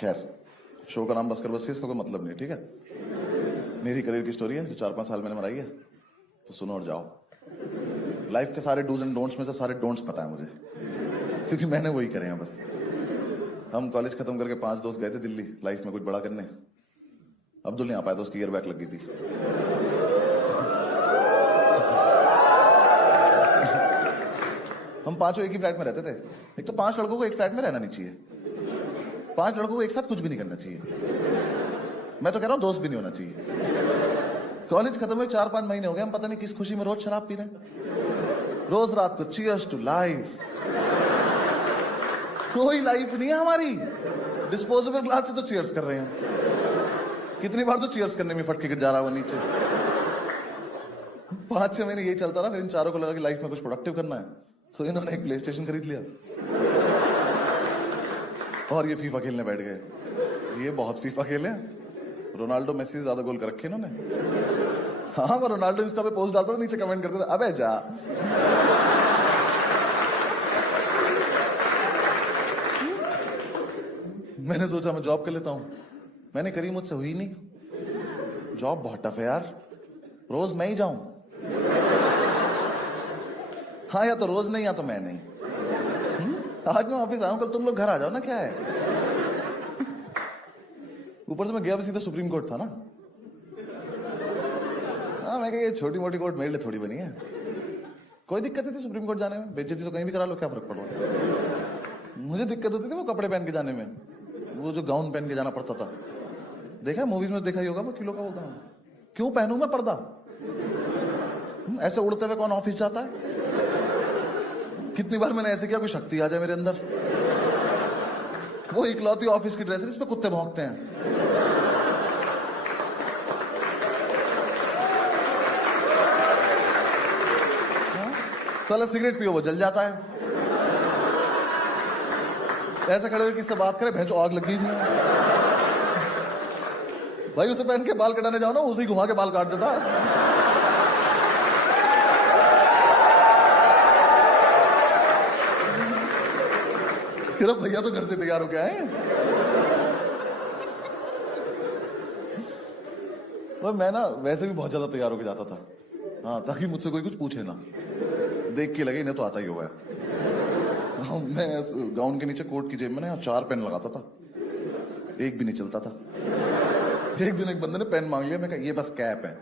खैर, शो का नाम बस कर बस से इसका कोई मतलब नहीं, ठीक है। मेरी करियर की स्टोरी है जो 4-5 साल मैंने बनाई है, तो सुनो और जाओ। लाइफ के सारे डूज एंड डोंट्स में से सारे डोंट्स पता है मुझे, क्योंकि मैंने वही करे हैं बस। हम कॉलेज खत्म करके 5 दोस्त गए थे दिल्ली लाइफ में कुछ बड़ा करने। अब्दुल नहीं आ पाया था, उसकी ईयर बैक लग गई थी। हम पांचों एक ही फ्लैट में रहते थे। एक तो 5 लड़कों को एक फ्लैट में रहना नहीं चाहिए, 5 लड़कों को एक साथ कुछ भी नहीं करना चाहिए। मैं तो कह रहा हूं दोस्त भी नहीं होना चाहिए। कॉलेज खत्म हुए 4-5 महीने हो गए, हम पता नहीं किस खुशी में रोज शराब पी रहे हैं, रोज रात को चीयर्स टू लाइफ। कोई लाइफ नहीं है हमारी, डिस्पोजेबल ग्लास से तो चीयर्स कर रहे हैं। कितनी बार तो चीयर्स करने में फटके गिर जा रहा है नीचे। 5-6 महीने यही चलता रहा, फिर इन चारों को लगा कि लाइफ में कुछ प्रोडक्टिव करना है, तो इन्होंने एक प्ले स्टेशन खरीद लिया और ये फीफा खेलने बैठ गए। ये बहुत फीफा खेले हैं, रोनाल्डो मेसी से ज्यादा गोल कर रखे इन्होंने। हाँ, मैं रोनाल्डो इंस्टा पे पोस्ट डालता था, नीचे कमेंट करते थे अबे जा। मैंने सोचा मैं जॉब कर लेता हूं, मैंने करी, मुझसे हुई नहीं। जॉब बहुत टफ है यार, रोज मैं ही जाऊं। हाँ, या तो रोज नहीं या तो मैं नहीं। आज मैं ऑफिस आया हूं, कल तुम लोग घर आ जाओ ना, क्या है। ऊपर से मैं गया भी सीधा सुप्रीम कोर्ट था ना। हाँ, मैं कहा ये छोटी मोटी कोर्ट मेरे लिए थोड़ी बनी है। कोई दिक्कत नहीं थी सुप्रीम कोर्ट जाने में, बेइज्जती तो कहीं भी करा लो, क्या फर्क पड़ रहा। मुझे दिक्कत होती थी वो कपड़े पहन के जाने में, वो जो गाउन पहन के जाना पड़ता था। देखा है मूवीज में, देखा ही होगा वो किलो का वो गाउन। क्यों पहनूं मैं पर्दा? ऐसे उड़ते हुए कौन ऑफिस जाता है? कितनी बार मैंने ऐसे किया कोई शक्ति आ जाए मेरे अंदर। वो इकलौती ऑफिस की ड्रेस है जिसपे कुत्ते भौंकते हैं। साला सिगरेट पियो वो जल जाता है। ऐसे खड़े हुए किससे बात करे, भैंचो आग लगी है भाई। उसे पहन के बाल कटाने जाओ ना, उसे घुमा के बाल काट देता। फिर भैया तो घर से तैयार होके आए। और मैं ना वैसे भी बहुत ज्यादा तैयार होके जाता था, हाँ, ताकि मुझसे कोई कुछ पूछे ना, देख के लगे इन्हें तो आता ही होगा। मैं गाउन के नीचे कोट की जेब में ना 4 पेन लगाता था, एक भी नहीं चलता था। एक दिन एक बंदे ने पेन मांग लिया, मैं कहा ये बस कैप है।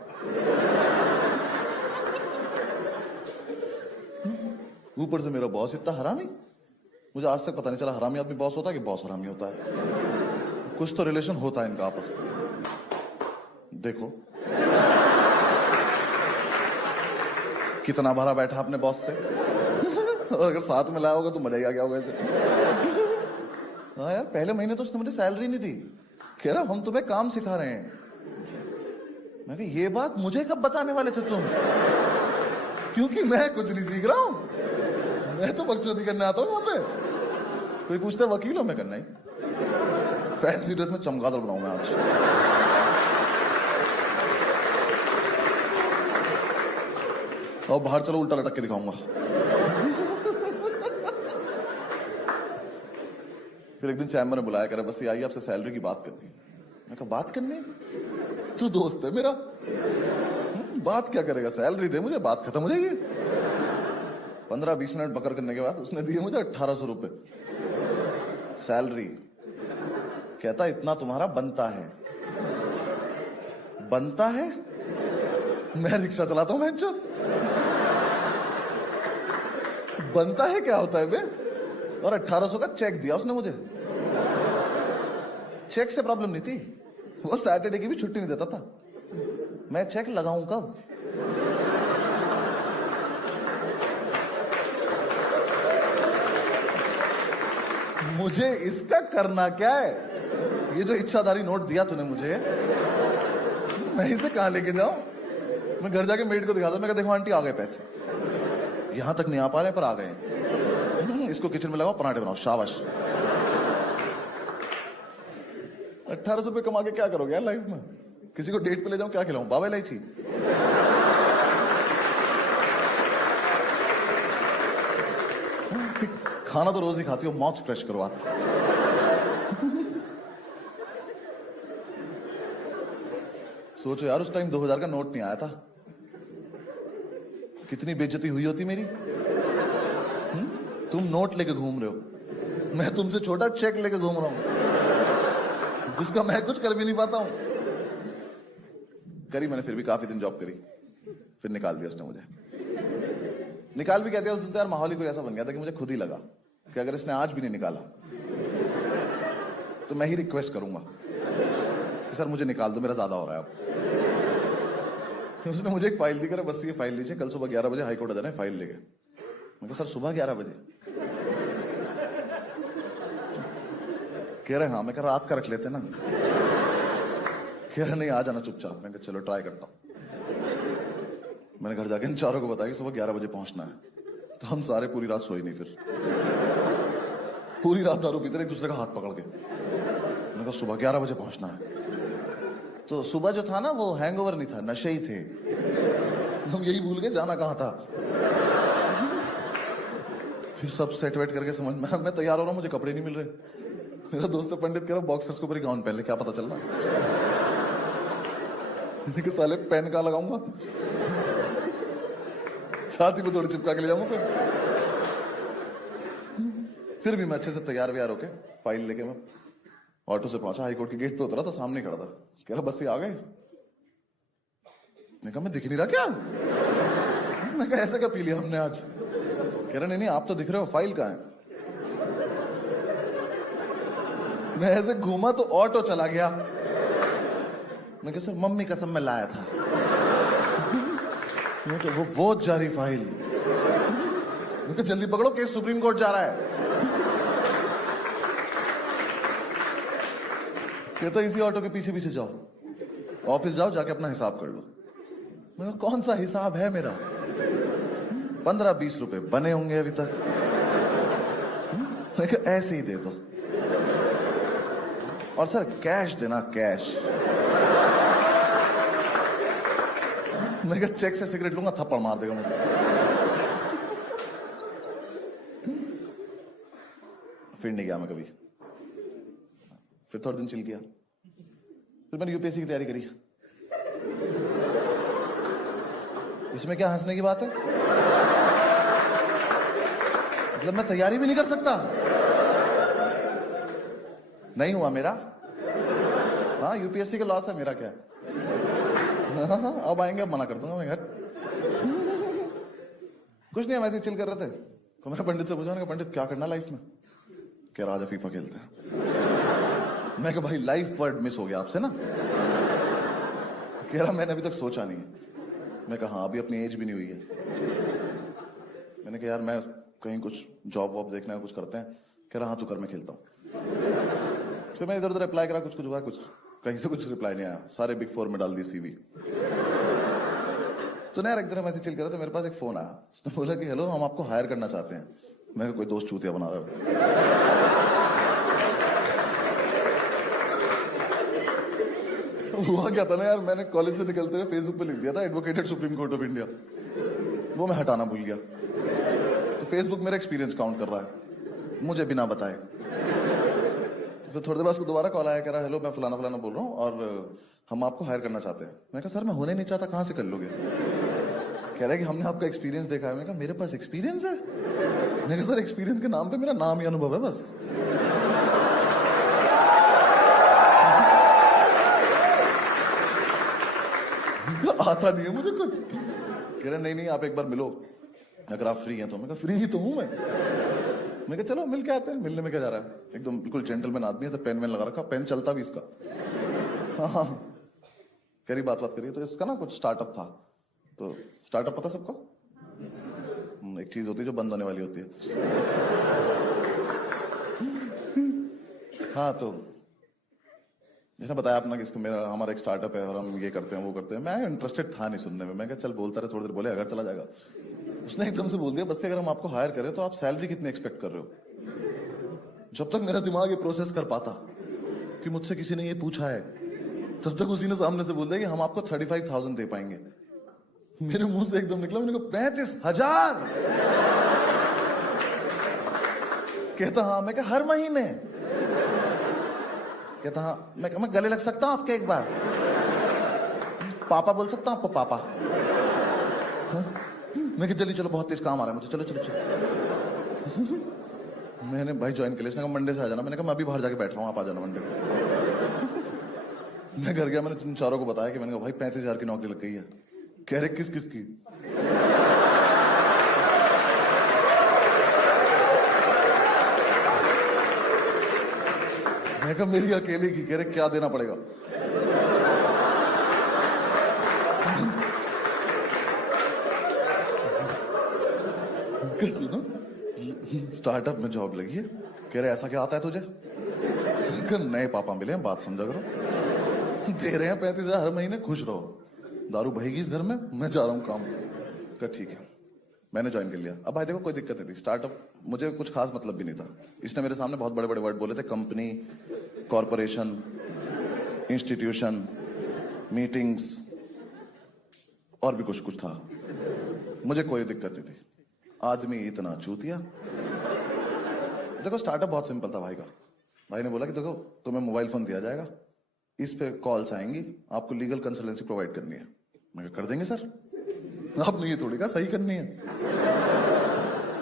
ऊपर से मेरा बॉस इतना हरामी, मुझे आज तक पता नहीं चला हरामी आदमी बॉस होता है कि बॉस हरामी होता है। कुछ तो रिलेशन होता है इनका आपस में। देखो कितना भरा बैठा अपने बॉस से। और अगर साथ में लाया होगा तो मजा ही आ गया होगा ऐसे। हाँ यार, पहले महीने तो उसने मुझे सैलरी नहीं दी, कह रहा हम तुम्हें काम सिखा रहे हैं। मैं कहा ये बात मुझे कब बताने वाले थे तुम, क्योंकि मैं कुछ नहीं सीख रहा हूं, मैं तो बकचोदी करने आता हूं। यहाँ पे कोई पूछता है वकील हो, मैं करना ही फैंसी ड्रेस में चमगादड़ बनाऊंगा आज। और बाहर चलो उल्टा लटक के दिखाऊंगा। फिर एक दिन चैम्बर ने बुलाया, कर बस ये आइए आपसे सैलरी की बात करनी। मैं कहा बात करनी? तू दोस्त है मेरा, बात क्या करेगा, सैलरी दे मुझे, बात खत्म हो जाएगी। 15-20 मिनट बकर करने के बाद उसने दिए मुझे 1800 रुपए सैलरी। कहता इतना तुम्हारा बनता है। बनता है? मैं रिक्शा चलाता हूं भैंचोद। बनता है क्या होता है बे? और 1800 का चेक दिया उसने मुझे। चेक से प्रॉब्लम नहीं थी, वो सैटरडे की भी छुट्टी नहीं देता था। मैं चेक लगाऊं कब? मुझे इसका करना क्या है? ये जो इच्छाधारी नोट दिया तूने मुझे, मैं इसे कहां लेके जाऊं? मैं घर जाके मेड को दिखाता, मैं देखो आंटी आ गए पैसे, यहां तक नहीं आ पा रहे पर आ गए। इसको किचन में लगाओ, पराठे बनाओ, शाबाश। 1800 रुपए कमा के क्या करोगे यार लाइफ में? किसी को डेट पे ले जाऊं, क्या खिलाऊं? बाबा इलायची? खाना तो रोज ही खाती हो, माउथ फ्रेश करवाती। सोचो यार, उस टाइम 2000 का नोट नहीं आया था, कितनी बेइज्जती हुई होती मेरी। तुम नोट लेके घूम रहे हो, मैं तुमसे छोटा चेक लेके घूम रहा हूं, जिसका मैं कुछ कर भी नहीं पाता हूं। करी मैंने, फिर भी काफी दिन जॉब करी, फिर निकाल दिया उसने मुझे। निकाल भी कहते हैं उस दिन तो यार माहौल ही कोई ऐसा बन गया था कि मुझे खुद ही लगा कि अगर इसने आज भी नहीं निकाला तो मैं ही रिक्वेस्ट करूंगा कि सर मुझे निकाल दो, मेरा ज्यादा हो रहा है अब। उसने मुझे एक फाइल दी, कर बस ये फाइल लीजिए, कल सुबह 11 बजे हाईकोर्ट आ जाना है फाइल लेके। मैं कहा सर सुबह 11 बजे? कह रहे हाँ। मैं कह रात का रख लेते ना। कह रहे नहीं, आ जाना चुपचाप। मैं कहा चलो ट्राई करता हूं। मैंने घर जाके इन चारों को बताया कि सुबह 11 बजे पहुंचना है। तो हम सारे पूरी रात सोए नहीं, फिर पूरी रात दारू पीते एक दूसरे का हाथ पकड़ के। मैंने कहा सुबह 11 बजे पहुंचना है। तो सुबह जो था ना वो हैंगओवर नहीं था, नशे ही थे। हम यही भूल गए जाना कहां था। फिर सब सेट वेट करके समझ में, मैं तैयार हो रहा हूं, मुझे कपड़े नहीं मिल रहे। मेरा दोस्त पंडित कह रहा बॉक्सर्स के ऊपर गाउन पहन ले, क्या पता चल रहा। साले पेन कहां लगाऊंगा, छाती पे थोड़ी चिपका के ले जाऊंगा। फिर भी मैं अच्छे से तैयार व्यार होके फाइल लेके मैं ऑटो से पहुंचा, हाईकोर्ट के गेट पे उतरा तो सामने खड़ा था। कह रहा बस ये आ गए। मैं कहा मैं दिख नहीं रहा क्या? मैं कहा ऐसा क्या पी लिया हमने आज? कह रहा नहीं आप तो दिख रहे हो, फाइल कहां है? मैं ऐसे घूमा तो ऑटो चला गया। मैं कहा सर मम्मी कसम में लाया था। तो वो जारी फाइल। मैं कहा जल्दी पकड़ो, केस सुप्रीम कोर्ट जा रहा है। कहता इसी ऑटो के पीछे पीछे जाओ, ऑफिस जाओ, जाके अपना हिसाब कर लो। मैं कहा कौन सा हिसाब है मेरा? 15-20 रुपए बने होंगे अभी तक। मैं कहा ऐसे ही दे दो, और सर कैश देना, कैश। मैं कहा चेक से सिगरेट लूंगा, थप्पड़ मार देगा मुझे। फिर नहीं गया मैं कभी। फिर थोड़ा दिन चिल किया, फिर मैंने यूपीएससी की तैयारी करी। इसमें क्या हंसने की बात है? मतलब मैं तैयारी भी नहीं कर सकता? नहीं हुआ मेरा। हाँ यूपीएससी का लॉस है, मेरा क्या है? अब आएंगे, अब मना कर दूंगा मैं घर। कुछ नहीं, हम ऐसे चिल कर रहे थे तो मैंने पंडित से पूछा, पंडित क्या करना लाइफ में? कह रहा आजा फीफा खेलते हैं। मैं कहा भाई लाइफ वर्ड मिस हो गया आपसे ना। कह रहा मैंने अभी तक सोचा नहीं है। मैं कहा हाँ अभी अपनी एज भी नहीं हुई है। मैंने कहा यार मैं कहीं कुछ जॉब वॉब देखना है, कुछ करते हैं। कह रहा हाँ तू कर, मैं खेलता हूँ। फिर मैं इधर उधर अप्लाई करा, कुछ हुआ, कुछ कहीं से कुछ रिप्लाई नहीं आया। सारे बिग 4 में डाल दी सीवी। तो ना यार एक दिन हम ऐसे चिल कर रहे थे, मेरे पास एक फोन आया। उसने बोला कि हेलो हम आपको हायर करना चाहते हैं। मैं कोई दोस्त चूतिया बना रहा हूँ। हुआ क्या था ना यार, मैंने कॉलेज से निकलते हुए फेसबुक पे लिख दिया था advocated supreme court of India. वो मैं हटाना भूल गया। तो फेसबुक मेरा एक्सपीरियंस काउंट कर रहा है मुझे बिना बताए। तो फिर थोड़ी देर बाद उसको दोबारा कॉल आया, कह रहा हेलो मैं फलाना फलाना बोल रहा हूँ और हम आपको हायर करना चाहते हैं। मैं कहा सर मैं होने नहीं चाहता, कहाँ से कर लोगे? कह रहा है कि हमने आपका एक्सपीरियंस देखा है। मैं कहा मेरे पास एक्सपीरियंस है? मैं कहा सर एक्सपीरियंस के नाम पे मेरा नाम ही अनुभव है बस। आता नहीं है मुझे कुछ। कह रहे नहीं आप एक बार मिलो अगर आप फ्री हैं तो। मैं कहा फ्री ही तो हूं मैं कहा चलो मिल के आते हैं। मिलने में क्या जा रहा है, एकदम बिल्कुल जेंटलमैन आदमी है, तो पेन वेन लगा रखा, पेन चलता भी इसका। हाँ करी बात करिए। तो इसका ना कुछ स्टार्टअप था। तो स्टार्टअप पता सबको? एक चीज होती है जो बंद होने वाली होती है। हाँ तो जिसने बताया अपना कि इसको मेरा हमारा एक स्टार्टअप है और हम ये करते हैं वो करते हैं। मैं इंटरेस्टेड था नहीं सुनने में। मैं कहा चल बोलता रहे, थोड़ी देर बोले अगर चला जाएगा। उसने एकदम से बोल दिया बस से अगर हम आपको हायर करें तो आप सैलरी कितनी एक्सपेक्ट कर रहे हो? जब तक मेरा दिमाग ये प्रोसेस कर पाता कि मुझसे किसी ने ये पूछा है, तब तक उसी ने सामने से बोल दिया कि हम आपको 35,000 दे पाएंगे। मेरे मुंह से एकदम निकला, मैंने कहा 35,000? कहता हाँ। मैं कहा हर महीने? कहता हाँ। मैं गले लग सकता हूं आपके एक बार? पापा बोल सकता हूँ आपको? पापा। हाँ? मैं कि चलिए चलो, बहुत तेज काम आ रहा है मुझे, चलो चलो चलो। मैंने भाई ज्वाइन कर लिया। उसने कहा मंडे से आ जाना। मैंने कहा मैं अभी बाहर जाके बैठ रहा हूँ, आप आ जाना मंडे को। मैं घर गया, मैंने तुम चारों को बताया कि मैंने कहा भाई 35,000 की नौकरी लग गई है। कह रहे किस किस की? मैं कहा मेरी अकेले की। कह रहे क्या देना पड़ेगा? सुनो, स्टार्टअप में जॉब लगी है। कह रहे ऐसा क्या आता है तुझे? नए पापा मिले हैं, बात समझा करो। दे रहे हैं 35,000 हर महीने, खुश रहो। दारू बहेगी इस घर में, मैं जा रहा हूँ काम। कहा ठीक है, मैंने ज्वाइन कर लिया। अब भाई देखो कोई दिक्कत नहीं थी। स्टार्टअप मुझे कुछ खास मतलब भी नहीं था। इसने मेरे सामने बहुत बड़े बड़े वर्ड बोले थे, कंपनी, कॉरपोरेशन, इंस्टीट्यूशन, मीटिंग्स और भी कुछ कुछ था। मुझे कोई दिक्कत नहीं थी। आदमी इतना चूतिया। देखो स्टार्टअप बहुत सिंपल था भाई का। भाई ने बोला कि देखो तुम्हें मोबाइल फोन दिया जाएगा, इस पे कॉल्स आएंगी, आपको लीगल कंसल्टेंसी प्रोवाइड करनी है। मैं कहा कर देंगे सर। आपने ये थोड़ी कहा सही करनी है,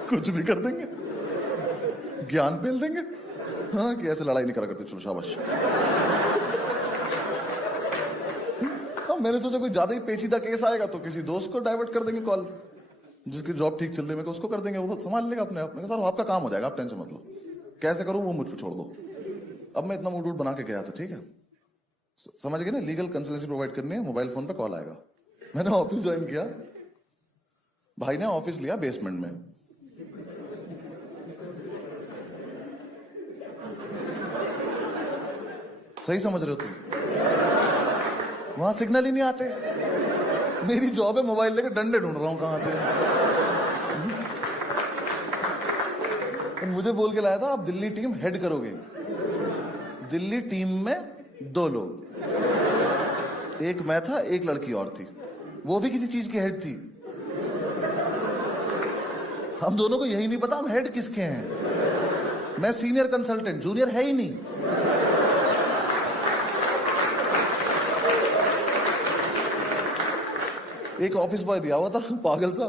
कुछ भी कर देंगे, ज्ञान पेल देंगे। हाँ कि ऐसे लड़ाई नहीं करा करते, चलो शाबाश। अब मैंने सोचा कोई ज्यादा ही पेचीदा केस आएगा तो किसी दोस्त को डाइवर्ट कर देंगे कॉल, जिसकी जॉब ठीक चल रही है उसको कर देंगे, वो संभाल लेगा अपने आप। में सर आपका काम हो जाएगा, आप टेंशन मत लो, कैसे करूं वो मुझ पे छोड़ दो। अब मैं इतना मूड बना के गया था, ठीक है, समझ गए ना, लीगल कंसल्टेंसी प्रोवाइड करनी है, मोबाइल फोन पे कॉल आएगा। मैंने ऑफिस ज्वाइन किया। भाई ने ऑफिस लिया बेसमेंट में। सही समझ रहे हो तुम? वहां सिग्नल ही नहीं आते। मेरी जॉब है मोबाइल लेके डंडे ढूंढ रहा हूं कहां पे। मुझे बोल के लाया था आप दिल्ली टीम हेड करोगे। दिल्ली टीम में 2 लोग, एक मैं था, एक लड़की और थी, वो भी किसी चीज की हेड थी। हम दोनों को यही नहीं पता हम हेड किसके हैं। मैं सीनियर कंसल्टेंट, जूनियर है ही नहीं। एक ऑफिस बॉय दिया हुआ था पागल सा,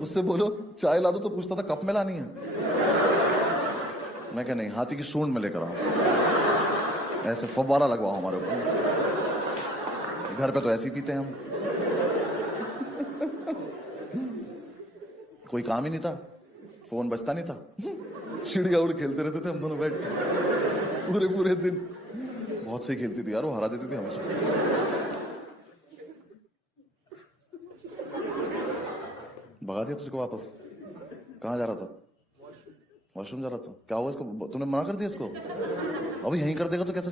उससे बोलो चाय ला दो तो पूछता था कप में लानी है। मैं क्या नहीं, हाथी की सूंड में लेकर आओ, ऐसे फव्वारा लगवाओ हमारे ऊपर। घर पे तो ऐसे ही पीते हैं हम। कोई काम ही नहीं था, फोन बजता नहीं था, चिड़िया उड़ खेलते रहते थे हम दोनों बैठ पूरे पूरे दिन। बहुत सही खेलती थी यार वो, हरा देती थी हमेशा। भगा दिया तुझको वापस। कहाँ जा रहा था? वॉशरूम जा रहा था। क्या हुआ इसको? तुमने मना कर दिया इसको? अब यहीं कर देगा तो कैसे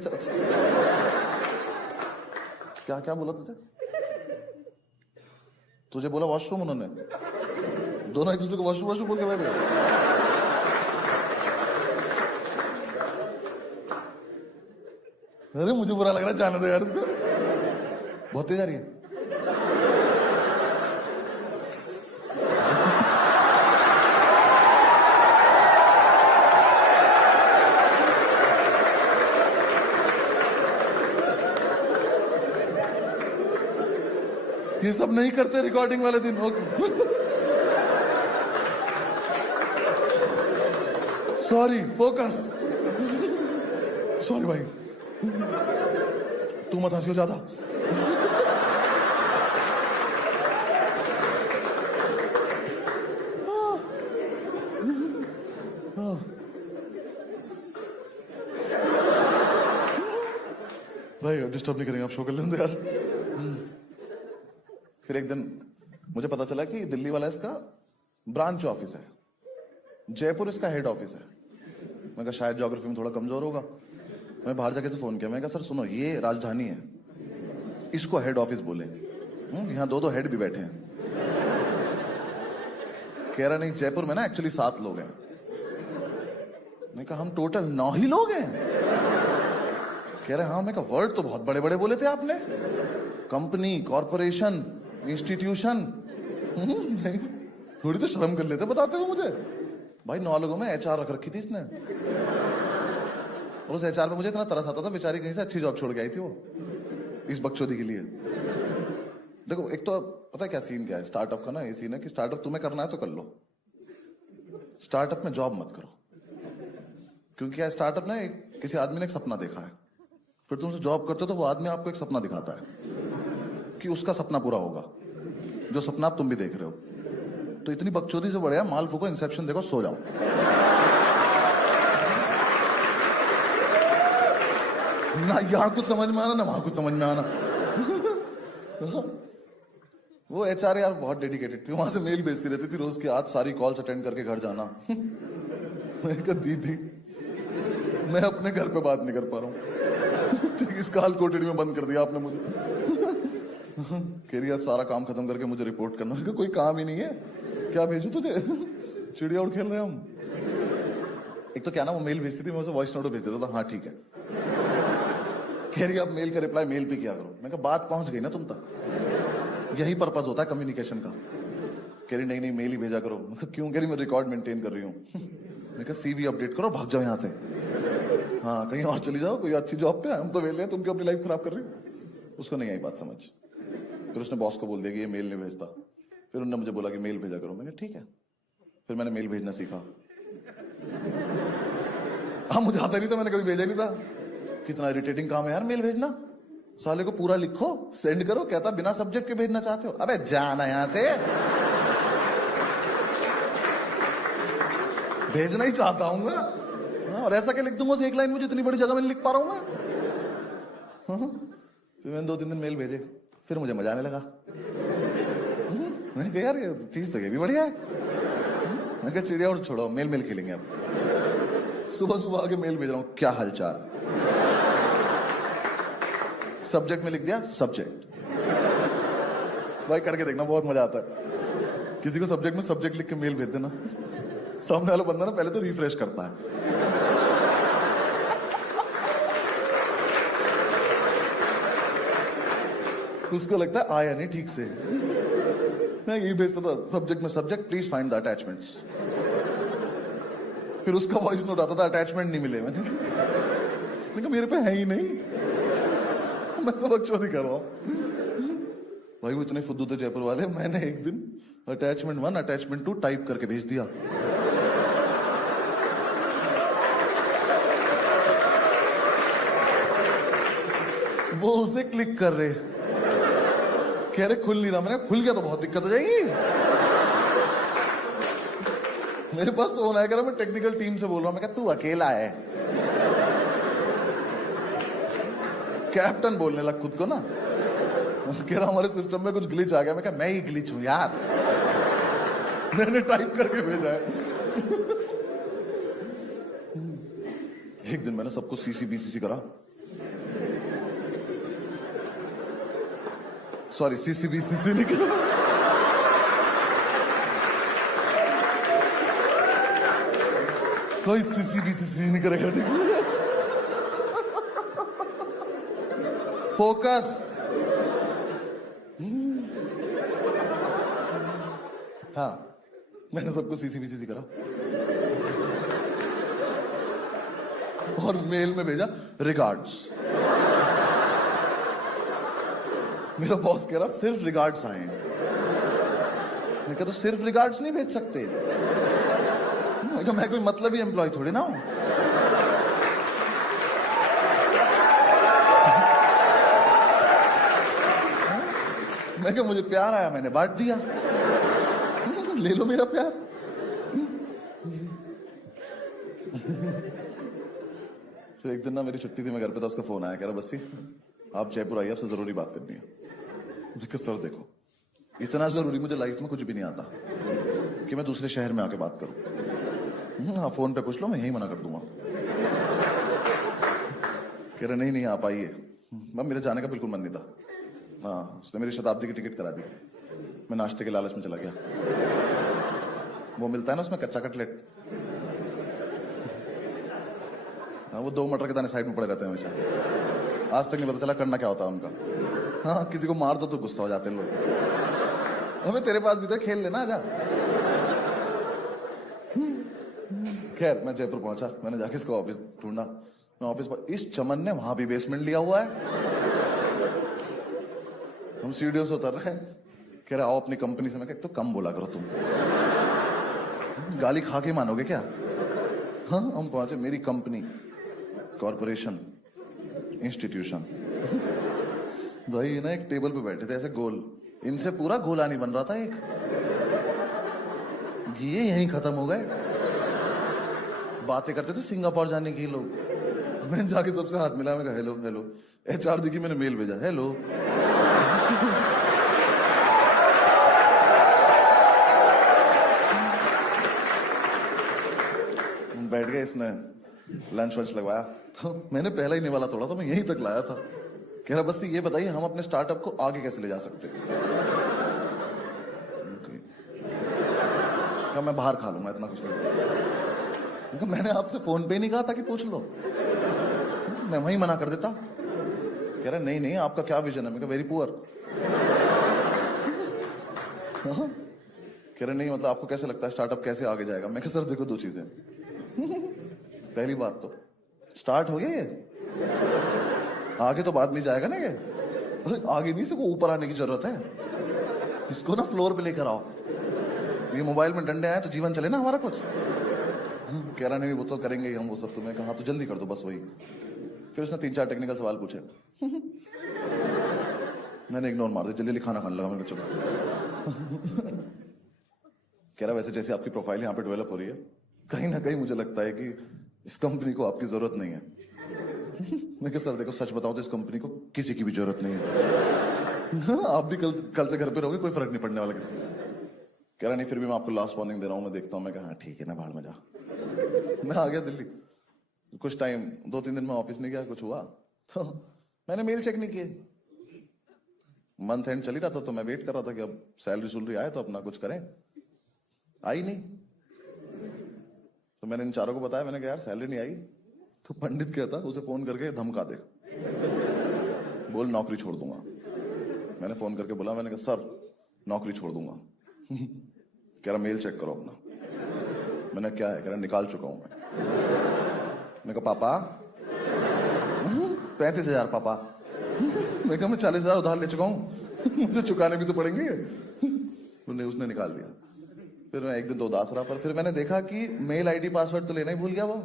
क्या क्या बोला तुझे? तुझे बोला वॉशरूम उन्होंने? दोनों एक दूसरे को वॉशरूम वॉशरूम बोल के बैठ गए। अरे मुझे बुरा लग रहा है, जाने दो यार इसको, बहुत तेज आ रही है। ये सब नहीं करते रिकॉर्डिंग वाले दिन। Sorry, focus. सॉरी भाई, तू मत हंसी हो ज्यादा। भाई डिस्टर्ब नहीं करेंगे, आप शो कर लेंगे यार। फिर एक दिन मुझे पता चला कि दिल्ली वाला इसका ब्रांच ऑफिस है, जयपुर इसका हेड ऑफिस है। मैं कहा शायद ज्योग्राफी में थोड़ा कमजोर होगा। मैं बाहर जाके से फोन किया, मैं कहा सर सुनो, ये राजधानी है, इसको हेड ऑफिस बोले। यहाँ 2 हेड भी बैठे हैं। कह रहा नहीं, जयपुर में ना एक्चुअली 7 लोग हैं। मैं कहा हम टोटल 9 ही लोग हैं। कह रहे हाँ। मैं कहा वर्ड तो बहुत बड़े बड़े बोले थे आपने, कंपनी, कॉरपोरेशन, इंस्टीट्यूशन। थोड़ी तो शर्म कर लेते बताते हुए मुझे। भाई 9 लोगों में HR रख रखी थी इसने, और उस HR में मुझे इतना तरस आता था, बेचारी कहीं से अच्छी जॉब छोड़ के आई थी वो इस बकचोदी के लिए। देखो एक तो पता है क्या सीन क्या है स्टार्टअप का ना, ये सीन है कि स्टार्टअप तुम्हें करना है तो कर लो, स्टार्टअप में जॉब मत करो। क्योंकि क्या स्टार्टअप ना किसी आदमी ने एक सपना देखा है, फिर तुमसे जॉब करते हो तो वो आदमी आपको एक सपना दिखाता है कि उसका सपना पूरा होगा, जो सपना आप तुम भी देख रहे हो। तो इतनी बकचोदी से बढ़िया माल फूको, इंसेप्शन देखो, सो जाओ। ना यहाँ कुछ समझ में आना ना वहां कुछ समझ में आना। वो एचआर यार बहुत डेडिकेटेड थी, वहां से मेल भेजती रहती थी रोज की, आज सारी कॉल्स अटेंड करके घर जाना। मैं कहा दीदी मैं अपने घर पे बात नहीं कर पा रहा हूँ। ठीक, इस काल कोठरी में बंद कर दिया आपने मुझे। कह रही यार सारा काम खत्म करके मुझे रिपोर्ट करना। मैंने कहा कोई काम ही नहीं है, क्या भेजू तुझे? चिड़िया उड़ खेल रहे हम। एक तो क्या ना वो मेल भेजती थी, मैं उसे वॉइस नोट भेज देता था, हाँ ठीक है। कह रही अब मेल का रिप्लाई मेल पे किया करो। मैं कहा बात पहुंच गई ना तुम तक, यही पर्पस होता है कम्युनिकेशन का। कह रही नहीं नहीं मेल ही भेजा करो। मैं कहा क्यों? कह रही मैं रिकॉर्ड मेंटेन कर रही हूँ। मैं कहा सीवी अपडेट करो, भाग जाओ यहाँ से, हाँ कहीं और चली जाओ, कोई अच्छी जॉब पे, हम तो वेले हैं, तुम क्यों अपनी लाइफ खराब कर रही हो? उसको नहीं आई बात समझ, फिर उसने बॉस को बोल दिया कि ये मेल नहीं भेजता। फिर उन्होंने मुझे बोला कि मेल भेजा करो। मैंने ठीक है, फिर मैंने मेल भेजना सीखा। हाँ मुझे आता नहीं था, मैंने कभी भेजा नहीं था। कितना इरिटेटिंग काम है यार मेल भेजना, साले को पूरा लिखो सेंड करो, कहता बिना सब्जेक्ट के भेजना चाहते हो, अबे जाना यहां से। भेजना ही चाहता हूँ मैं, और ऐसा क्या लिख दूंगा एक लाइन में, जितनी बड़ी जगह में लिख पा रहा हूं मैं। फिर मैंने 2-3 दिन मेल भेजे, फिर मुझे मजा आने लगा। मैंने कहा यार ये चीज तो ये भी बढ़िया है। मैंने कहा चिड़िया और छोड़ो, मेल मेल खेलेंगे अब। सुबह सुबह आके मेल भेज रहा हूँ, क्या हालचाल, सब्जेक्ट में लिख दिया सब्जेक्ट। भाई करके देखना, बहुत मजा आता है। किसी को सब्जेक्ट में सब्जेक्ट लिख के मेल भेज देना, सामने वाला बंदा ना पहले तो रिफ्रेश करता है। उसको लगता है आया नहीं ठीक से। मैं यही भेजता था सब्जेक्ट में subject please find the attachments. फिर उसका वॉइस नोट आता था अटैचमेंट नहीं मिले। मैंने कहा मेरे पे है ही नहीं, मैं तो बकचोदी कर रहा हूं। भाई वो इतने फुद्दू थे जयपुर वाले, मैंने एक दिन अटैचमेंट 1 अटैचमेंट 2 टाइप करके भेज दिया। वो उसे क्लिक कर रहे, कह रहे खुल नहीं रहा। मैंने खुल गया तो बहुत दिक्कत हो जाएगी। मेरे पास फोन आया, मैं टेक्निकल टीम से बोल रहा हूं। मैं कहा तू अकेला है, कैप्टन बोलने लग खुद को ना। कह रहा हमारे सिस्टम में कुछ ग्लिच आ गया। मैं कहा मैं ही ग्लिच हूं यार, मैंने टाइप करके भेजा है। एक दिन मैंने सबको सीसी बीसीसी करा, सॉरी सीसी बीसीसी नहीं करा, कोई सीसी बीसीसी नहीं करेगा, ठीक है? फोकस। हाँ मैंने सबको सीसी बीसीसी करा और मेल में भेजा रिगार्ड्स। मेरा बॉस कह रहा सिर्फ रिगार्ड्स आए हैं। मैं कहा तो सिर्फ रिगार्ड्स नहीं भेज सकते। मैं कोई मतलब ही एम्प्लॉय थोड़ी ना हूं। मैं कहा मुझे प्यार आया, मैंने बांट दिया, ले लो मेरा प्यार। फिर एक दिन ना मेरी छुट्टी थी, मैं घर पे था, उसका फोन आया, कह रहा बस्सी आप जयपुर आइए, आपसे जरूरी बात करनी है। मैं कहा सर देखो इतना जरूरी मुझे लाइफ में कुछ भी नहीं आता कि मैं दूसरे शहर में आके बात करूं। हाँ फोन पे पूछ लो, मैं यही मना कर दूंगा। कह रहे नहीं नहीं आप आइए। मेरे जाने का बिल्कुल मन नहीं था। हाँ उसने मेरी शताब्दी की टिकट करा दी। मैं नाश्ते के लालच में चला गया। वो मिलता है ना उसमें कच्चा कटलेट, हाँ वो 2 मटर के दाने साइड में पड़े रहते हैं हमेशा। आज तक नहीं पता चला करना क्या होता है उनका। हाँ किसी को मार दो तो गुस्सा हो जाते हैं लोग। हमें तेरे पास भी तो खेल लेना, आजा। खैर मैं जयपुर पहुंचा, मैंने जाके इसको ऑफिस ढूंढा। मैं ऑफिस पर, इस चमन ने वहां भी बेसमेंट लिया हुआ है। हम सीढ़ियों से उतर रहे हैं, कह रहे आओ अपनी कंपनी से। मैं कह तो कम बोला करो तुम, गाली खा के मानोगे क्या? हाँ, हम पहुंचे मेरी कंपनी, कॉरपोरेशन, इंस्टीट्यूशन। भाई ना एक टेबल पे बैठे थे ऐसे गोल, इनसे पूरा गोला नहीं बन रहा था एक, ये यहीं खत्म हो गए। बातें करते थे सिंगापुर जाने की लोग। मैं जाके सबसे हाथ मिला, मैं कहा हेलो हेलो। HR देखी, मैंने मेल भेजा, हेलो। बैठ गए, इसने लंच वंच लगवाया, तो मैंने पहला ही निवाला तोड़ा, तो मैं यहीं तक लाया था। कह रहा बस ये बताइए हम अपने स्टार्टअप को आगे कैसे ले जा सकते हैं। मैं बाहर खा लूंगा, इतना कुछ नहीं। मैंने आपसे फोन पे नहीं कहा था कि पूछ लो, मैं वहीं मना कर देता। कह रहा नहीं नहीं आपका क्या विजन है? मैं कहा वेरी पुअर। कह रहे नहीं मतलब आपको कैसे लगता है स्टार्टअप कैसे आगे जाएगा? मैं कहा सर देखो दो चीजें, पहली बात तो स्टार्ट हो गया ये, आगे तो बाद में जाएगा ना ये। अरे आगे नहीं, इसको ऊपर आने की जरूरत है, इसको ना फ्लोर पे लेकर आओ। ये मोबाइल में डंडे आए तो जीवन चले ना हमारा कुछ। कह रहा नहीं वो तो करेंगे ही हम वो सब। तो मैं कहा तो जल्दी कर दो बस वही। फिर उसने 3-4 टेक्निकल सवाल पूछे, मैंने इग्नोर मार दिया, जल्दी खाना खाने लगा। मैं चुप। कह रहा वैसे जैसे आपकी प्रोफाइल यहाँ पे डेवलप हो रही है, कहीं ना कहीं मुझे लगता है कि इस कंपनी को आपकी जरूरत नहीं है। मैं कहा सर देखो सच बताओ तो इस कंपनी को किसी की भी जरूरत नहीं है। आप भी कल से घर पे रहोगे, कोई फर्क नहीं पड़ने वाला किसी से। कह रहा नहीं फिर भी मैं आपको लास्ट वार्निंग दे रहा हूँ, मैं देखता हूँ। मैं कहा ठीक है ना, बाहर में जा। मैं आ गया दिल्ली। कुछ टाइम 2-3 दिन में ऑफिस नहीं गया, कुछ हुआ तो मैंने मेल चेक नहीं किए। मंथ एंड चल ही रहा था, तो मैं वेट कर रहा था कि अब सैलरी आए तो अपना कुछ करें। आई नहीं, तो मैंने इन चारों को बताया। मैंने कहा यार सैलरी नहीं आई। तो पंडित कहता उसे फोन करके धमका दे, बोल नौकरी छोड़ दूंगा। मैंने फोन करके बोला, मैंने कहा सर नौकरी छोड़ दूंगा। कह रहा मेल चेक करो अपना। मैंने क्या है? कह रहा निकाल चुका हूं मैं कहा पापा 35,000 पापा। मैं कहा मैं 40,000 उधार ले चुका हूं, मुझे चुकाने भी तो पड़ेंगे। उसने निकाल दिया। फिर मैं एक दिन तो उदास रहा, पर फिर मैंने देखा कि मेल आईडी पासवर्ड तो लेना ही भूल गया वो।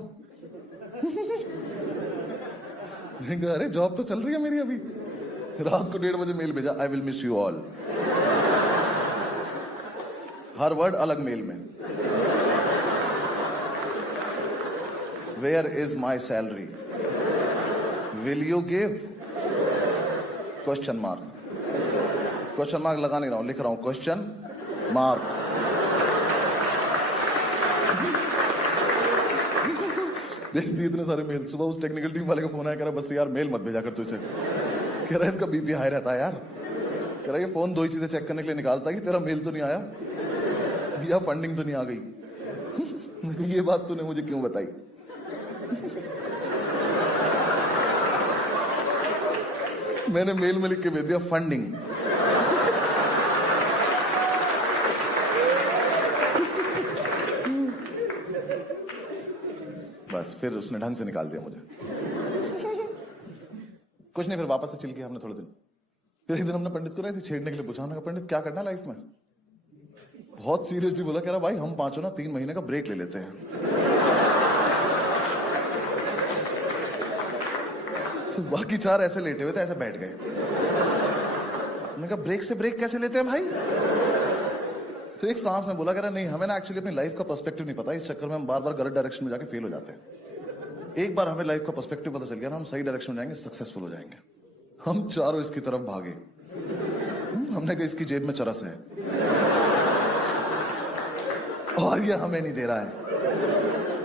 अरे जॉब तो चल रही है मेरी अभी। रात को 1:30 बजे मेल भेजा, I will miss you all. हर वर्ड अलग मेल में। Where is my salary? Will you give? Question mark. Question mark लगा नहीं रहा हूं, लिख रहा हूं क्वेश्चन मार्क। देख दी इतने सारे मेल। सुबह उस टेक्निकल टीम वाले का फोन आया, कह रहा बस यार मेल मत भेजा कर तू इसे। कह रहा इसका बीपी हाई रहता है यार। कह रहा ये फोन 2 ही चीजें चेक करने के लिए निकालता है कि तेरा मेल तो नहीं आया या फंडिंग तो नहीं आ गई। ये बात तूने मुझे क्यों बताई? मैंने मेल में लिख के भेज दिया फंडिंग। बस फिर उसने ढंग से निकाल दिया मुझे। कुछ नहीं, फिर वापस से चिल किया हमने थोड़े दिन। फिर एक दिन हमने पंडित को ऐसे छेड़ने के लिए पूछा, हमने कहा पंडित क्या करना है लाइफ में? बहुत सीरियसली बोला, कह रहा भाई हम पांचों ना 3 महीने का ब्रेक ले लेते हैं। तो बाकी 4 ऐसे लेटे हुए थे, ऐसे बैठ गए। मैंने कहा ब्रेक से ब्रेक कैसे लेते हैं भाई? तो एक सांस में बोला, कह रहा नहीं हमें ना एक्चुअली अपनी लाइफ का पर्सपेक्टिव नहीं पता, इस चक्कर में हम बार बार गलत डायरेक्शन में जाके फेल हो जाते हैं। एक बार हमें लाइफ का पर्सपेक्टिव पता चल गया ना, हम सही डायरेक्शन में जाएंगे, सक्सेसफुल हो जाएंगे। हम चारों इसकी तरफ भागे। हमने कहा इसकी जेब में चरस है और ये हमें नहीं दे रहा है।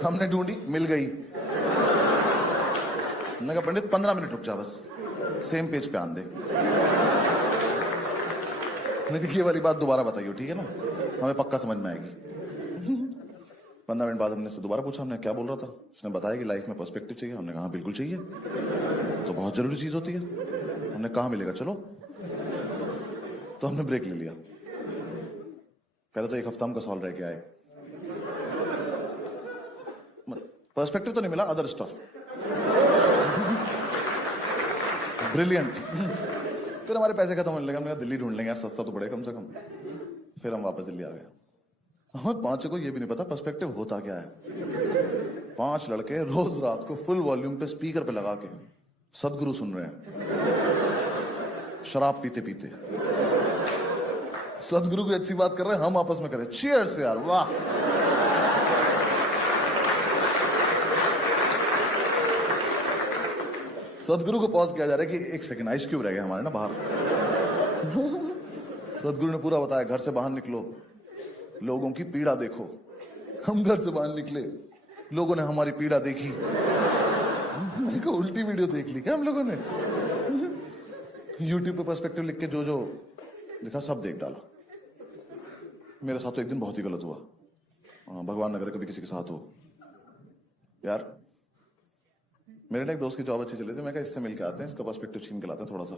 हमने ढूंढी, मिल गई। मैंने कहा पंडित 15 मिनट रुक जा, बस सेम पेज पे आन दे। नहीं देखिए वाली बात दोबारा बताइए, ठीक है ना, हमें पक्का समझ में आएगी। 15 मिनट बाद हमने से दोबारा पूछा, हमने क्या बोल रहा था? उसने बताया कि लाइफ में पर्सपेक्टिव चाहिए। हमने कहा बिल्कुल चाहिए, तो बहुत जरूरी चीज होती है। हमने कहा मिलेगा, चलो। तो हमने ब्रेक ले लिया। पहले तो 1 हफ्ता हम कसौल रह के आए। पर्सपेक्टिव तो नहीं मिला, अदर स्टफ ब्रिलियंट। फिर हमारे पैसे खत्म होने लगे, हमने कहा दिल्ली ढूंढ लेंगे यार, सस्ता तो पड़े कम से कम। फिर हम वापस दिल्ली आ गए। हमें पांचों को ये भी नहीं पता पर्सपेक्टिव होता क्या है। 5 लड़के रोज रात को फुल वॉल्यूम पे स्पीकर पे लगा के सदगुरु सुन रहे हैं, शराब पीते पीते। सदगुरु की अच्छी बात कर रहे हैं, हम आपस में करें चीयर्स यार, वाह। सदगुरु को पॉज किया जा रहा है कि 1 सेकंड, आइस क्यूब रह गए हमारे ना बाहर। सदगुरु ने पूरा बताया, घर से बाहर निकलो, लोगों की पीड़ा देखो। हम घर से बाहर निकले, लोगों ने हमारी पीड़ा देखी। मैंने कहा उल्टी वीडियो देख ली क्या हम लोगों ने? यूट्यूब पे पर्सपेक्टिव लिख के जो जो लिखा सब देख डाला। मेरे साथ तो एक दिन बहुत ही गलत हुआ। भगवान न करे कभी किसी के साथ हो। यार मेरे ना एक दोस्त की जॉब अच्छी चली थी, मैं कहा इससे मिल के आते हैं, इसका पर्सपेक्टिव छीन के लाते हैं थोड़ा सा।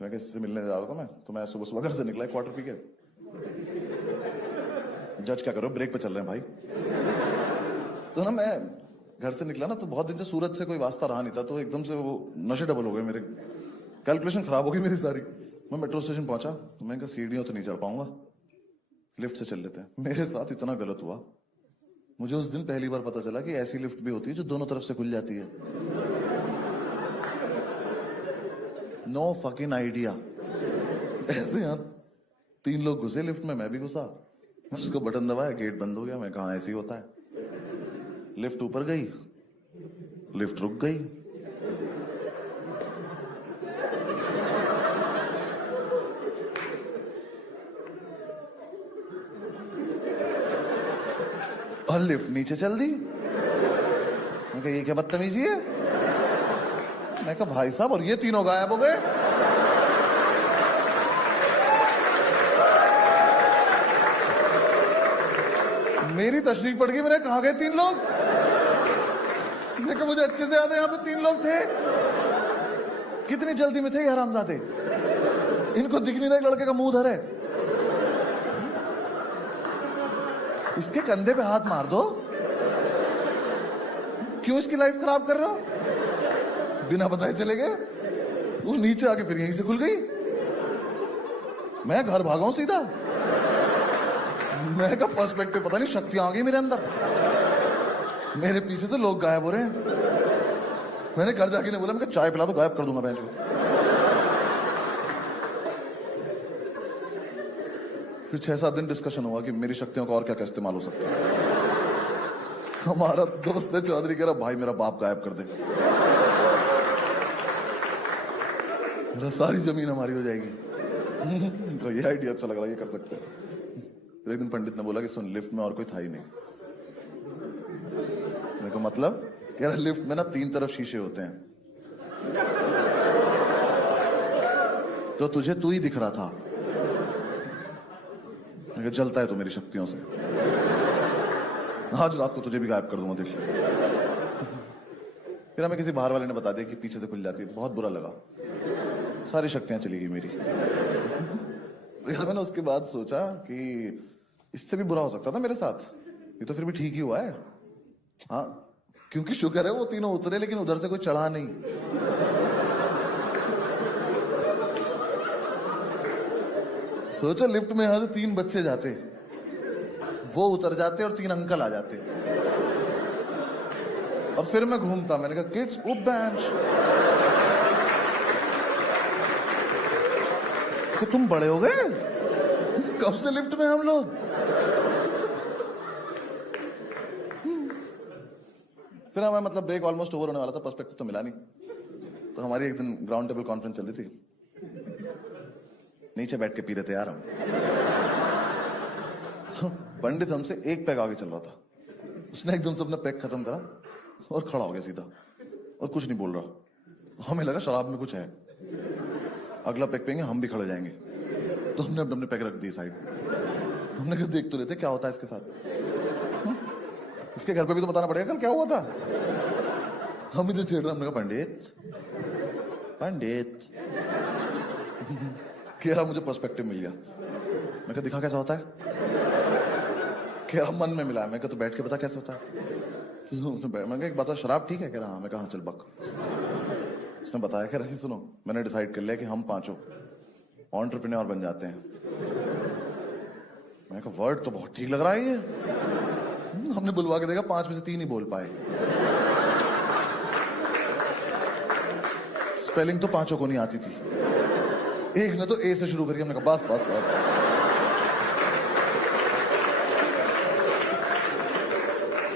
मैं कहा इससे मिलने जा रहा था मैं, तो मैं सुबह सुबह घर से निकला क्वार्टर पी के। जज क्या करो, ब्रेक पे चल रहे हैं भाई। तो ना मैं घर से निकला ना, तो बहुत दिन से सूरत से कोई वास्ता रहा नहीं था, तो एकदम से वो नशे डबल हो गए मेरे, कैलकुलेशन खराब हो गई मेरी सारी। मैं मेट्रो स्टेशन पहुंचा, तो मैंने कहा सीढ़ियों तो नहीं चढ़ पाऊंगा, लिफ्ट से चल लेते हैं। मेरे साथ इतना गलत हुआ, मुझे उस दिन पहली बार पता चला कि ऐसी लिफ्ट भी होती है जो दोनों तरफ से खुल जाती है। No fucking idea. ऐसे यहाँ 3 लोग घुसे लिफ्ट में, मैं भी घुसा। उसको बटन दबाया, गेट बंद हो गया। मैं कहा ऐसे ही होता है। लिफ्ट ऊपर गई, लिफ्ट रुक गई। और लिफ्ट नीचे चल दी। मैं कहा ये क्या बदतमीजी है? मैं कहा भाई साहब, और ये तीनों गायब हो गए। मेरी तशरीफ पड़ गई, मैंने कहा गए 3 लोग? मैं कहा मुझे अच्छे से याद है यहाँ पे 3 लोग थे। कितनी जल्दी में थे ये हरामजादे, इनको दिख नहीं रहा लड़के का मुंह धर है। इसके कंधे पे हाथ मार दो, क्यों इसकी लाइफ खराब कर रहे हो? बिना बताए चले गए। वो नीचे आके फिर यहीं से खुल गई। मैं घर भागा हूं सीधा। मैं का पर्सपेक्टिव पता नहीं, शक्तियां आ गई मेरे अंदर। मेरे पीछे से लोग गायब हो रहे हैं। मैंने घर जाके नहीं बोला, मैं चाय पिला दो, गायब कर दूंगा बेंच को। फिर 6-7 दिन डिस्कशन हुआ कि मेरी शक्तियों का और क्या क्या इस्तेमाल हो सकता है। हमारा दोस्त है चौधरी, कह रहा भाई मेरा बाप गायब कर दे, मेरा सारी जमीन हमारी हो जाएगी। तो ये आइडिया अच्छा लग रहा है, ये कर सकते हैं। फिर एक दिन पंडित ने बोला कि सुन, लिफ्ट में और कोई था ही नहीं। मेरे को मतलब, कह रहा लिफ्ट में ना 3 तरफ शीशे होते हैं, तो तुझे तू ही दिख रहा था। मैं जलता है तो मेरी शक्तियों से, आज रात को तुझे भी गायब कर दूंगा, देख। फिर हमें किसी बाहर वाले ने बता दिया कि पीछे से खुल जाती है। बहुत बुरा लगा, सारी शक्तियां चली गई मेरी। मैंने उसके बाद सोचा कि इससे भी बुरा हो सकता था मेरे साथ, ये तो फिर भी ठीक ही हुआ है। हाँ, क्योंकि शुक्र है वो तीनों उतरे, लेकिन उधर से कोई चढ़ा नहीं। सोचो लिफ्ट में यहां से 3 बच्चे जाते, वो उतर जाते और 3 अंकल आ जाते, और फिर मैं घूमता। मैंने कहा किड्स उप बेंच, तो तुम बड़े हो गए, कब से लिफ्ट में हम लोग। फिर हमें मतलब ब्रेक ऑलमोस्ट ओवर होने वाला था, पर्सपेक्टिव तो मिला नहीं। तो हमारी एक दिन ग्राउंड टेबल कॉन्फ्रेंस चल रही थी, नीचे बैठ के पी रहे थे यार हम। पंडित हमसे 1 पैग आगे चल रहा था, उसने एकदम से अपना पैग खत्म करा और खड़ा हो गया सीधा, और कुछ नहीं बोल रहा। हमें लगा शराब में कुछ है, अगला पैग पियेंगे हम भी खड़े जाएंगे। तो हमने अपने पैग रख दिए साइड। हमने कहा देख तो लेते क्या होता है इसके साथ, इसके घर पे भी तो बताना पड़ेगा कल क्या हुआ था। हम इधर छेड़ रहे, हमने कहा पंडित पंडित। कह रहा मुझे पर्सपेक्टिव मिल गया। मैं कहा दिखा कैसा होता है? कह रहा मन में मिला। मैं कहा तो बैठ के बता कैसे होता है। मैं कहा एक बात, शराब ठीक है? कह रहा हाँ। मैं कहा हाँ चल बक। उसने बताया कि रही सुनो, मैंने डिसाइड कर लिया कि हम पांचों एंटरप्रेन्योर बन जाते हैं। मैंने कहा वर्ड तो बहुत ठीक लग रहा है ये। हमने बुलवा के देखा 5 में से 3 ही बोल पाए। स्पेलिंग तो पांचों को नहीं आती थी। एक ने तो ए से शुरू करी, हमने कहा बस बस बस।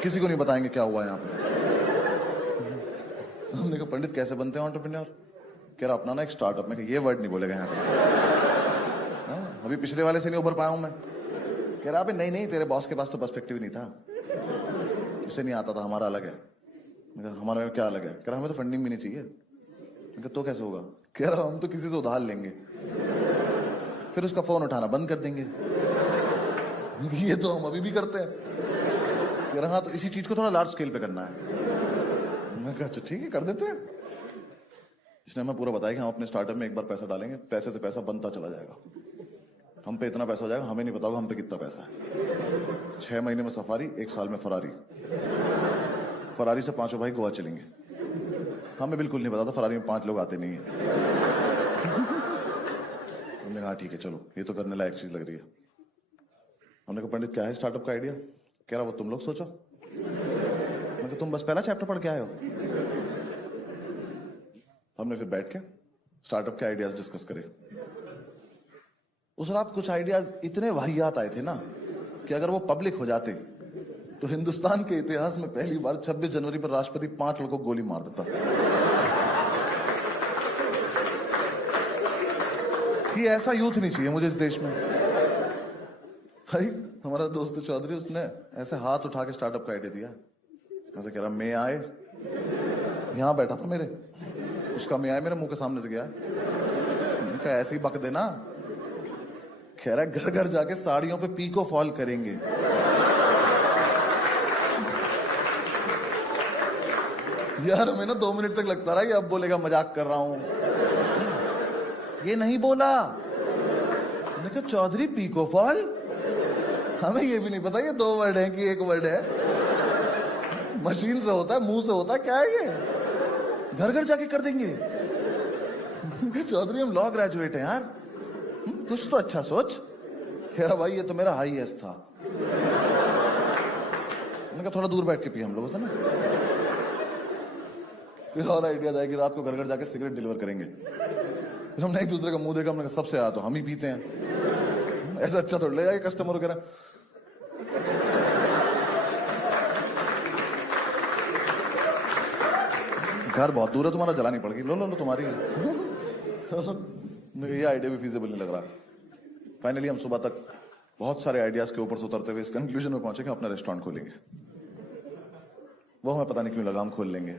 किसी को नहीं बताएंगे क्या हुआ यहाँ पे। हमने कहा पंडित कैसे बनते हैं एंटरप्रेन्योर? कह रहा अपना ना एक स्टार्टअप। मैं कहा ये वर्ड नहीं बोलेगा यहाँ पे। अभी पिछले वाले से नहीं उभर पाया हूं मैं। कह रहा अबे नहीं नहीं, तेरे बॉस के पास तो पर्सपेक्टिव नहीं था, उसे नहीं आता था, हमारा अलग है। मैं कहा हमारा क्या अलग है? कह रहा हमें तो फंडिंग भी नहीं चाहिए। मैं कहा तो कैसे होगा? कह रहा हम तो किसी से उधार लेंगे, फिर उसका फोन उठाना बंद कर देंगे। ये तो हम अभी भी करते हैं। कह रहा हाँ तो इसी चीज को थोड़ा लार्ज स्केल पे करना है। मैं कहा अच्छा ठीक है कर देते हैं। इसने हमें पूरा बताया कि हम अपने स्टार्टअप में एक बार पैसा डालेंगे, पैसे से पैसा बनता चला जाएगा। हम पे इतना पैसा हो जाएगा, हमें नहीं पता होगा हम पे कितना पैसा है। 6 महीने में सफारी, 1 साल में फरारी। फरारी से 5 भाई गोवा चलेंगे। हमें बिल्कुल नहीं पता था फरारी में 5 लोग आते नहीं है। हमने कहा ठीक है चलो, ये तो करने लायक चीज लग रही है। हमने कहा पंडित क्या है स्टार्टअप का आइडिया? कह रहा वो तुम लोग सोचो। मैं कहा तुम बस पहला चैप्टर पढ़ के आए हो। हमने फिर बैठ के स्टार्टअप के आइडियाज डिस्कस करे। उस रात कुछ आइडियाज इतने वाहियात आए थे ना कि अगर वो पब्लिक हो जाते तो हिंदुस्तान के इतिहास में पहली बार 26 जनवरी पर राष्ट्रपति 5 लोगों को गोली मार देता। कि ऐसा यूथ नहीं चाहिए मुझे इस देश में। भाई हमारा दोस्त चौधरी, उसने ऐसे हाथ उठा के स्टार्टअप का आइडिया दिया। मैं तो कह रहा मैं आए, यहां बैठा था मेरे, उसका मैं आए मेरे मुंह के सामने से गया। उनका ऐसे ही बक देना। कह रहा घर घर जाके साड़ियों पे पीको फॉल करेंगे। यार हमें ना 2 मिनट तक लगता रहा कि अब बोलेगा मजाक कर रहा हूं। ये नहीं बोला। मैंने कहा चौधरी पीको फॉल, हमें ये भी नहीं पता ये 2 वर्ड है कि 1 वर्ड है। मशीन से होता है, मुंह से होता है, क्या है ये? घर घर जाके कर देंगे। चौधरी हम लॉ ग्रेजुएट हैं यार, कुछ तो अच्छा सोच। कह रहा भाई ये तो मेरा हाईएस्ट था। मैंने कहा थोड़ा दूर बैठ के पिए हम लोगों से ना। फिर और आइडिया जाएगी, रात को घर घर जाके सिगरेट डिलीवर करेंगे। फिर हमने एक दूसरे का मुंह देखा, हमने कहा सबसे आया तो हम ही पीते हैं, ऐसा अच्छा थोड़ा ले जाए कस्टमर वगैरह। घर बहुत दूर है तुम्हारा, जलानी पड़ेगी, लो लो लो तुम्हारी है। ये आइडिया भी फीजिबल नहीं लग रहा। फाइनली हम सुबह तक बहुत सारे आइडियाज के ऊपर से उतरते हुए इस कंक्लूजन में पहुंचे कि अपना रेस्टोरेंट खोलेंगे। वो हमें पता नहीं क्यों लगा हम खोल लेंगे,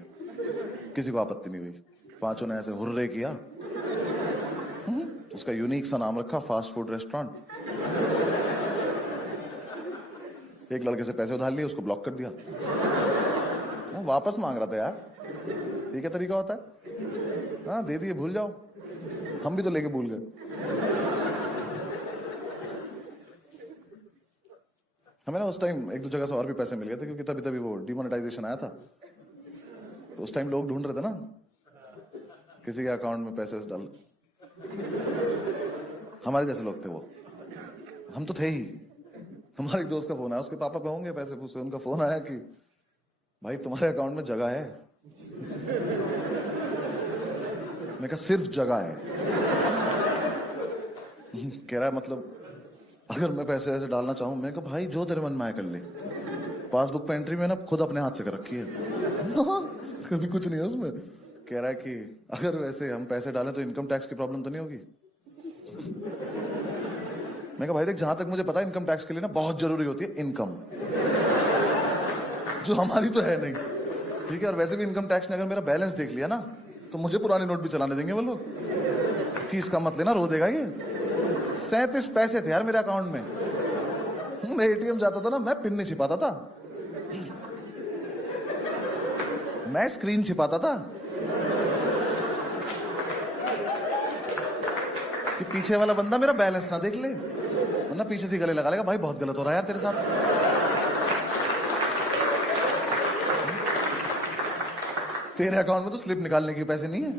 किसी को आपत्ति नहीं हुई। 5 ने ऐसे हुर्रे किया। उसका यूनिक सा नाम रखा फास्ट फूड रेस्टोरेंट। एक लड़के से पैसे उधार लिए, उसको ब्लॉक कर दिया। वो वापस मांग रहा था यार, ये क्या तरीका होता है? हाँ दे दिए, भूल जाओ। हम भी तो लेके भूल गए। हमें ना उस टाइम 1-2 जगह से और भी पैसे मिल गए थे, क्योंकि तभी वो डिमोनेटाइजेशन आया था। तो उस टाइम लोग ढूंढ रहे थे ना किसी के अकाउंट में पैसे डाल। हमारे जैसे लोग थे वो, हम तो थे ही। हमारे एक दोस्त का फोन आया, उसके पापा पे होंगे पैसे पूछे। उनका फोन आया कि भाई तुम्हारे अकाउंट में जगह है। मैं कहा सिर्फ जगह है? कह रहा है मतलब अगर मैं पैसे ऐसे डालना चाहूं? मैं कहा भाई जो तेरे मन में आए कर ले। पासबुक पे एंट्री में ना खुद अपने हाथ से कर रखी है। कभी कुछ नहीं है उसमें। कह रहा है कि अगर वैसे हम पैसे डालें तो इनकम टैक्स की प्रॉब्लम तो नहीं होगी? मैं कहा भाई देख, जहां तक मुझे पता है इनकम टैक्स के लिए ना बहुत जरूरी होती है इनकम, जो हमारी तो है नहीं। ठीक है, और वैसे भी इनकम टैक्स ने अगर मेरा बैलेंस देख लिया ना तो मुझे पुराने नोट भी चलाने देंगे वो लोग कि इसका मत लेना, रो देगा ये। 37 पैसे थे यार मेरे अकाउंट में। मैं एटीएम जाता था ना, मैं पिन नहीं छिपाता था, मैं स्क्रीन छिपाता था कि पीछे वाला बंदा मेरा बैलेंस ना देख ले, वरना पीछे से गले लगा लेगा भाई बहुत गलत हो रहा है यार तेरे साथ। तेरे अकाउंट में तो स्लिप निकालने के पैसे नहीं है।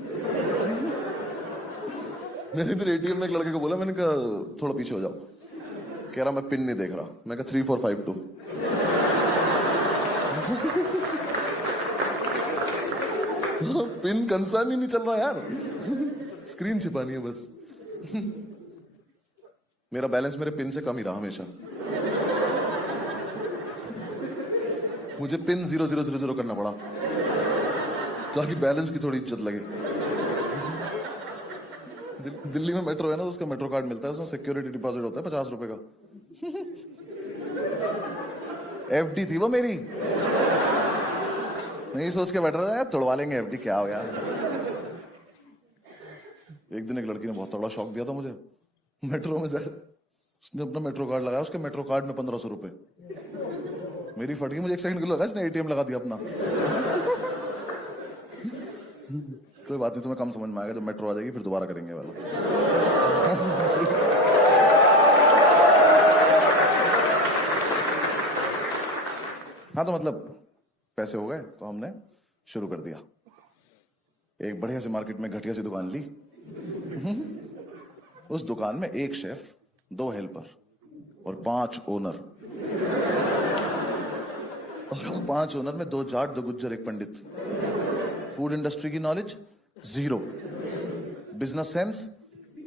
मैंने इधर एटीएम में एक लड़के को बोला, मैंने कहा थोड़ा पीछे हो जाओ। कह रहा मैं पिन नहीं देख रहा। मैं कहा 3452। पिन कंसर्न ही नहीं चल रहा यार, स्क्रीन छिपानी है बस। मेरा बैलेंस मेरे पिन से कम ही रहा हमेशा। मुझे पिन 0000 करना पड़ा ताकि बैलेंस की थोड़ी इज्जत लगे। दिल्ली में मेट्रो है ना, तो उसका मेट्रो कार्ड मिलता है, उसमें सिक्योरिटी डिपॉजिट होता है 50 रुपए का। एफडी थी वो मेरी, नहीं सोच के बैठ रहा है तोड़वा लेंगे एफडी, क्या हो गया। एक दिन एक लड़की ने बहुत तगड़ा शौक दिया था मुझे, मेट्रो में जाए, उसने अपना मेट्रो कार्ड लगाया, उसके मेट्रो कार्ड में 1500 रुपए। मेरी फट गई, मुझे 1 सेकंड के लिए लगा इसने एटीएम लगा दिया अपना। कोई बात नहीं, तुम्हें कम समझ में आएगा, जब मेट्रो आ जाएगी फिर दोबारा करेंगे वाला। हाँ तो मतलब पैसे हो गए तो हमने शुरू कर दिया। एक बढ़िया सी मार्केट में घटिया सी दुकान ली। उस दुकान में 1 शेफ, 2 हेल्पर और 5 ओनर। और हम 5 ओनर में 2 जाट, 2 गुज्जर, 1 पंडित। फूड इंडस्ट्री की नॉलेज 0, बिजनेस सेंस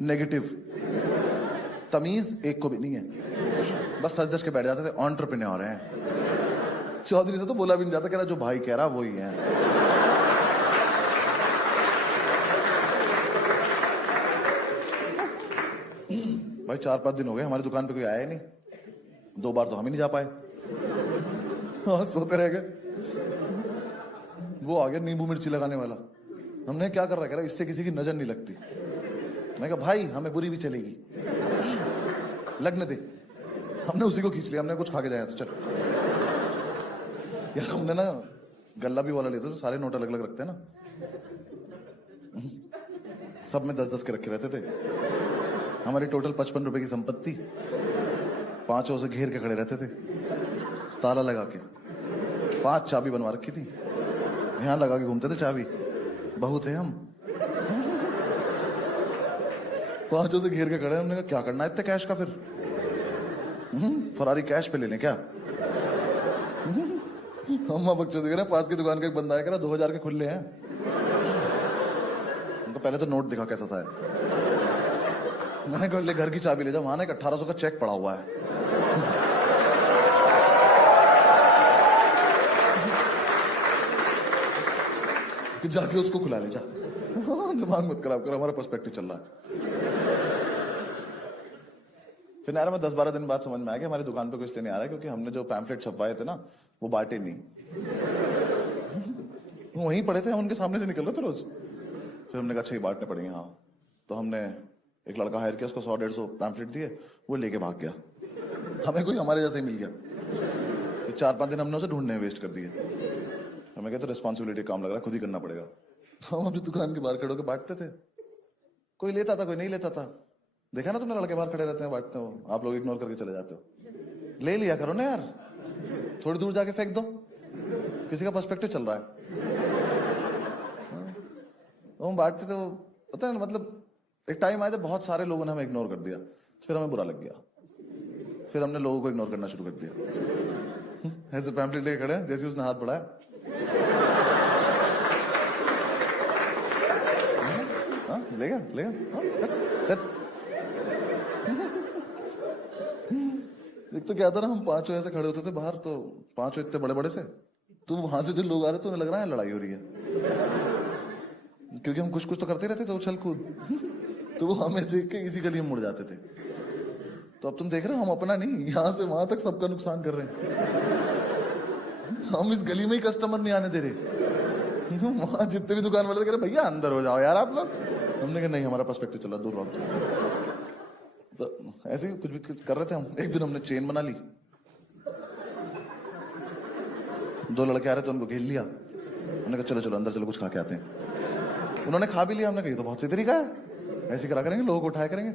नेगेटिव, तमीज एक को भी नहीं है। बस सच धज के बैठ जाते थे, एंटरप्रेन्योर हैं। चौधरी से तो बोला भी नहीं जाता, कह रहा जो भाई कह रहा वही है। भाई 4-5 दिन हो गए हमारी दुकान पे कोई आया ही नहीं। 2 बार तो हम ही नहीं जा पाए। हाँ, सोते रह गए। वो आ गया नींबू मिर्ची लगाने वाला। हमने क्या कर रहा है, कह रहा इससे किसी की नजर नहीं लगती। मैं कहा भाई हमें बुरी भी चलेगी, लगने दे। हमने उसी को खींच लिया, हमने कुछ खा के जाया तो चल। यार हमने ना गल्ला भी वाला लेते थे, सारे नोट अलग अलग रखते हैं ना, सब में 10-10 के रखे रहते थे। हमारी टोटल 55 रुपए की संपत्ति, 5 से घेर के खड़े रहते थे, ताला लगा के। 5 चाबी बनवा रखी थी, यहां लगा के घूमते थे चाबी। बहुत है हम। 5 से घेर के खड़े। हमने कहा क्या करना है इतने कैश का, फिर फरारी कैश पे ले लें क्या। अम्मा बच्चों देख रहे हैं, पास की दुकान का एक बंदा है, कह रहा 2000 के खुले हैं। उनको पहले तो नोट दिखा कैसा सा है। मैंने कहा ले घर की चाबी ले जाओ, वहां ना 1800 का चेक पड़ा हुआ है। कि जाके उसको खुला ले जा। दिमाग मत खराब करो, हमारा पर्सपेक्टिव चल रहा है। फिर यार मैं 10-12 दिन बाद समझ में आया कि हमारी दुकान पे कुछ लेने आ रहा है, क्योंकि हमने जो पैम्फलेट छपवाए थे ना वो बांटे नहीं। वहीं पड़े थे, हम उनके सामने से निकल रहे थे रोज। फिर हमने कहा अच्छा ये बांटने पड़ेंगे। हाँ तो हमने एक लड़का हायर किया, उसको 100-150 पैम्फलेट दिए, वो लेके भाग गया। हमें कोई हमारे जैसा ही मिल गया। फिर 4-5 दिन हमने उसे ढूंढने वेस्ट कर दिए। हमें कहते रिस्पॉन्सिबिलिटी काम लग रहा है, खुद ही करना पड़ेगा। तो हम अपनी दुकान के बाहर खड़े होकर बांटते थे। कोई लेता था, कोई नहीं लेता था। देखा ना तुमने, लड़के बाहर खड़े रहते हैं बांटते हो, आप लोग इग्नोर करके चले जाते हो। ले लिया करो ना यार, थोड़ी दूर जाके फेंक दो, किसी का पर्सपेक्टिव चल रहा है। तो हम बांटते थे, पता है ना, मतलब एक टाइम आया जब बहुत सारे लोगों ने हमें इग्नोर कर दिया, फिर हमें बुरा लग गया। फिर हमने लोगों को इग्नोर करना शुरू कर दिया। ऐसे पैम्पलेट लेके खड़े हैं, जैसे उसने हाथ बढ़ाया, लेगा लेगा। एक तो क्या था ना, हम 5 ऐसे खड़े होते थे बाहर, तो 5 इतने बड़े बड़े से, तो वहां से जो लोग आ रहे थे उन्हें लग रहा है लड़ाई हो रही है, क्योंकि हम कुछ कुछ तो करते रहते थे उछल कूद। तो वो हमें देख के इसी गली में मुड़ जाते थे। तो अब तुम देख रहे हो, हम अपना नहीं, यहां से वहां तक सबका नुकसान कर रहे हैं। हम इस गली में ही कस्टमर नहीं आने दे रहे। वहां जितने भी दुकान वाले कह रहे भैया अंदर हो जाओ यार आप लोग। हमने कहा नहीं, हमारा पर्सपेक्टिव चल रहा, दूर रहो। तो ऐसे ही कुछ भी कर रहे थे हम। एक दिन हमने चेन बना ली, 2 लड़के आ रहे थे, उनको घेर लिया। हमने कहा चलो चलो अंदर चलो, कुछ खा के आते हैं। उन्होंने खा भी लिया। हमने कहा ये तो बहुत सही तरीका है, ऐसे करा करेंगे, लोगों को उठाया करेंगे।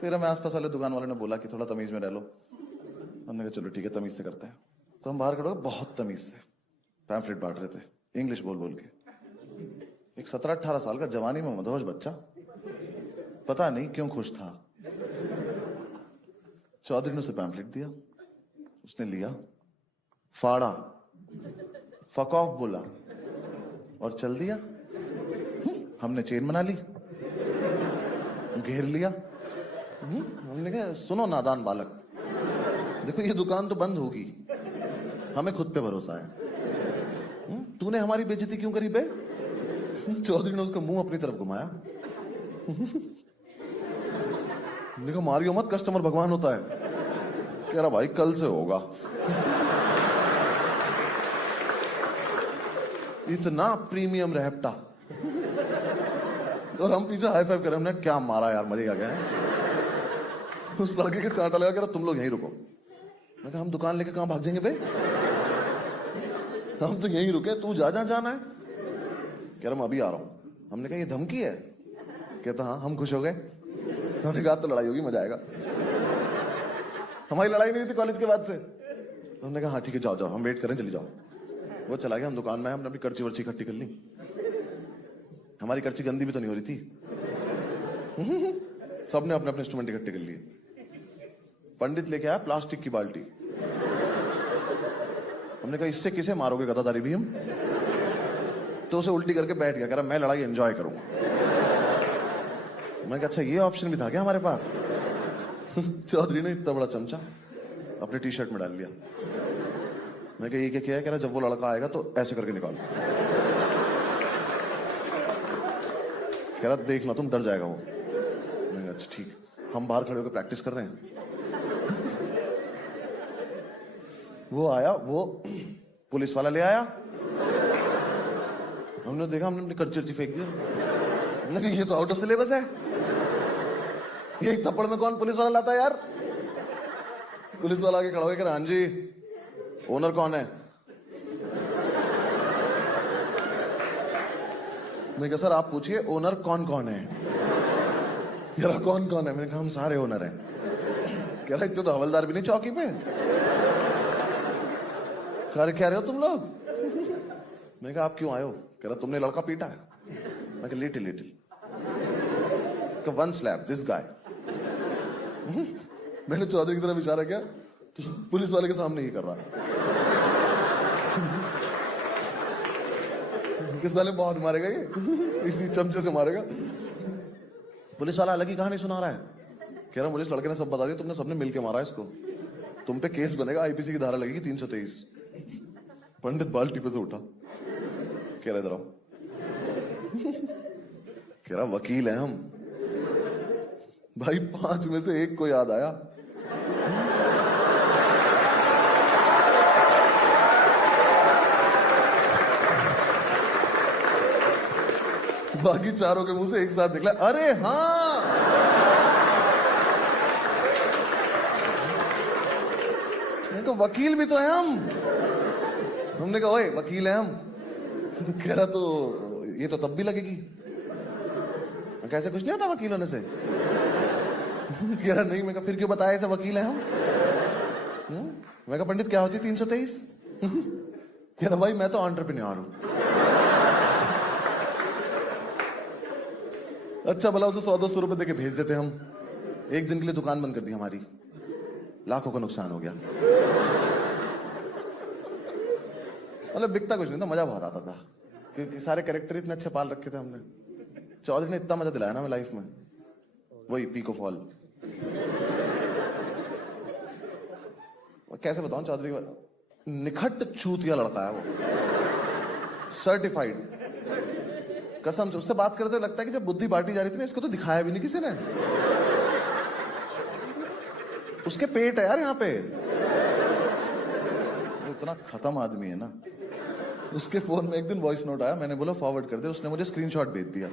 फिर हमें आसपास वाले दुकान वाले ने बोला कि थोड़ा तमीज में रह लो। हमने कहा चलो ठीक है, तमीज से करते हैं। तो हम बाहर खड़े हो, बहुत तमीज से पैम्फलेट बांट रहे थे, इंग्लिश बोल बोल के। एक 17-18 साल का जवानी में मदहोश बच्चा पता नहीं क्यों खुश था। चौधरी ने उसे पैम्फलेट दिया, उसने लिया, फाड़ा, फक ऑफ बोला और चल दिया। हमने चेन बना ली, घेर लिया। हमने कहा सुनो नादान बालक, देखो ये दुकान तो बंद होगी, हमें खुद पे भरोसा है। तूने हमारी बेइज्जती क्यों करी बे? चौधरी ने उसका मुंह अपनी तरफ घुमाया। देखो मारियो मत, कस्टमर भगवान होता है। कह रहा भाई कल से होगा। इतना प्रीमियम रहपटा, और हम पीछे हाई फाइव कर रहे हैं। हमने क्या मारा यार, मजे आ गए। उस लड़के के चांटा लगा, कह रहा तुम लोग यहीं रुको। मैं कहा हम दुकान लेके कहां भाग जाएंगे बे, हम तो यहीं रुके, तू जा जहां जाना है। कह रहा मैं अभी आ रहा हूं। हमने कहा ये धमकी है? कहता हाँ। हम खुश हो गए। हमने कहा तो लड़ाई होगी, मजा आएगा। हमारी लड़ाई नहीं हुई थी कॉलेज के बाद से। हमने कहा हाँ ठीक है, जाओ जाओ, हम वेट करें, चली जाओ। वो चला गया, हम दुकान में, हमने अपनी कर्ची वर्ची इकट्ठी कर ली। हमारी कर्ची गंदी भी तो नहीं हो रही थी। सबने अपने अपने इंस्ट्रूमेंट इकट्ठे कर लिए। पंडित लेके आया प्लास्टिक की बाल्टी। हमने कहा इससे किसे मारोगे गदादारी भी हम? तो उसे उल्टी करके बैठ गया, कह रहा मैं लड़ाई एंजॉय करूंगा। मैंने कहा अच्छा ये ऑप्शन भी था क्या हमारे पास? चौधरी ने इतना बड़ा चमचा अपने टी शर्ट में डाल लिया। मैं कहा ये क्या किया है? कह रहा जब वो लड़का आएगा तो ऐसे करके निकालो। कह रहा देखना तुम डर जाएगा वो। मैंने कहा अच्छा ठीक। हम बाहर खड़े होकर प्रैक्टिस कर रहे हैं। वो आया, वो पुलिस वाला ले आया। हमने देखा, हमने अपनी कर्ची फेंक दिया। हमने कहा ये तो आउट ऑफ सिलेबस है, ये एक थप्पड़ में कौन पुलिस वाला लाता है यार? पुलिस वाला आके खड़ा हो गया, हाँ जी ओनर कौन है? मैं कहा सर आप पूछिए ओनर कौन कौन है। कह रहा कौन कौन है? मैंने कहा हम सारे ओनर हैं। कह रहा इतने तो हवलदार भी नहीं चौकी पे। कह रहे हो तुम लोग? मैंने कहा आप क्यों आए हो? कह रहा तुमने लड़का पीटा है। मैं कहा little little. One slap this guy. मैंने चौधरी की तरफ इशारा किया, पुलिस वाले के सामने ही कर रहा है। किस वाले बहुत मारेगा ये, इसी चमचे से मारेगा। पुलिस वाला अलग ही कहानी सुना रहा है। कह रहा पुलिस लड़के ने सब बता दिया, तुमने सबने मिलके मारा है इसको, तुम पे केस बनेगा, आईपीसी की धारा लगेगी 323। पंडित बाल्टी पे से उठा, कह रहा इधर आओ। कह रहा वकील है हम। भाई 5 में से 1 को याद आया। बाकी चारों के मुंह से एक साथ निकला अरे हाँ। तो वकील भी तो है हम। हमने कहा ओए वकील है हम। तो कह रहा तो ये तो तब भी लगेगी। कैसे कुछ नहीं होता वकील होने से? कह रहा नहीं। मैं कहा फिर क्यों बताया ऐसे वकील है हम? मैं कहा पंडित क्या होती 323? कह रहा भाई मैं तो एंटरप्रेन्योर हूं। अच्छा भला उसे 100-200 रुपए देके भेज देते हम। एक दिन के लिए दुकान बंद कर दी हमारी, लाखों का नुकसान हो गया। मतलब बिकता कुछ नहीं था, मजा बहुत आता था क्योंकि सारे कैरेक्टर इतने अच्छे पाल रखे थे हमने। चौधरी ने इतना मजा दिलाया ना हमें लाइफ में, वही पीको फॉल। कैसे बताऊं, चौधरी निखट चूतिया लड़का है वो, सर्टिफाइड। कसम से उससे बात करते हुए लगता है कि जब बुद्धि बांटी जा रही थी ना, इसको तो दिखाया भी नहीं किसी ने। उसके पेट है यार यहाँ पे। इतना खत्म आदमी है ना। उसके फोन में एक दिन वॉइस नोट आया, मैंने बोला फॉरवर्ड कर दे, उसने मुझे स्क्रीनशॉट भेज दिया।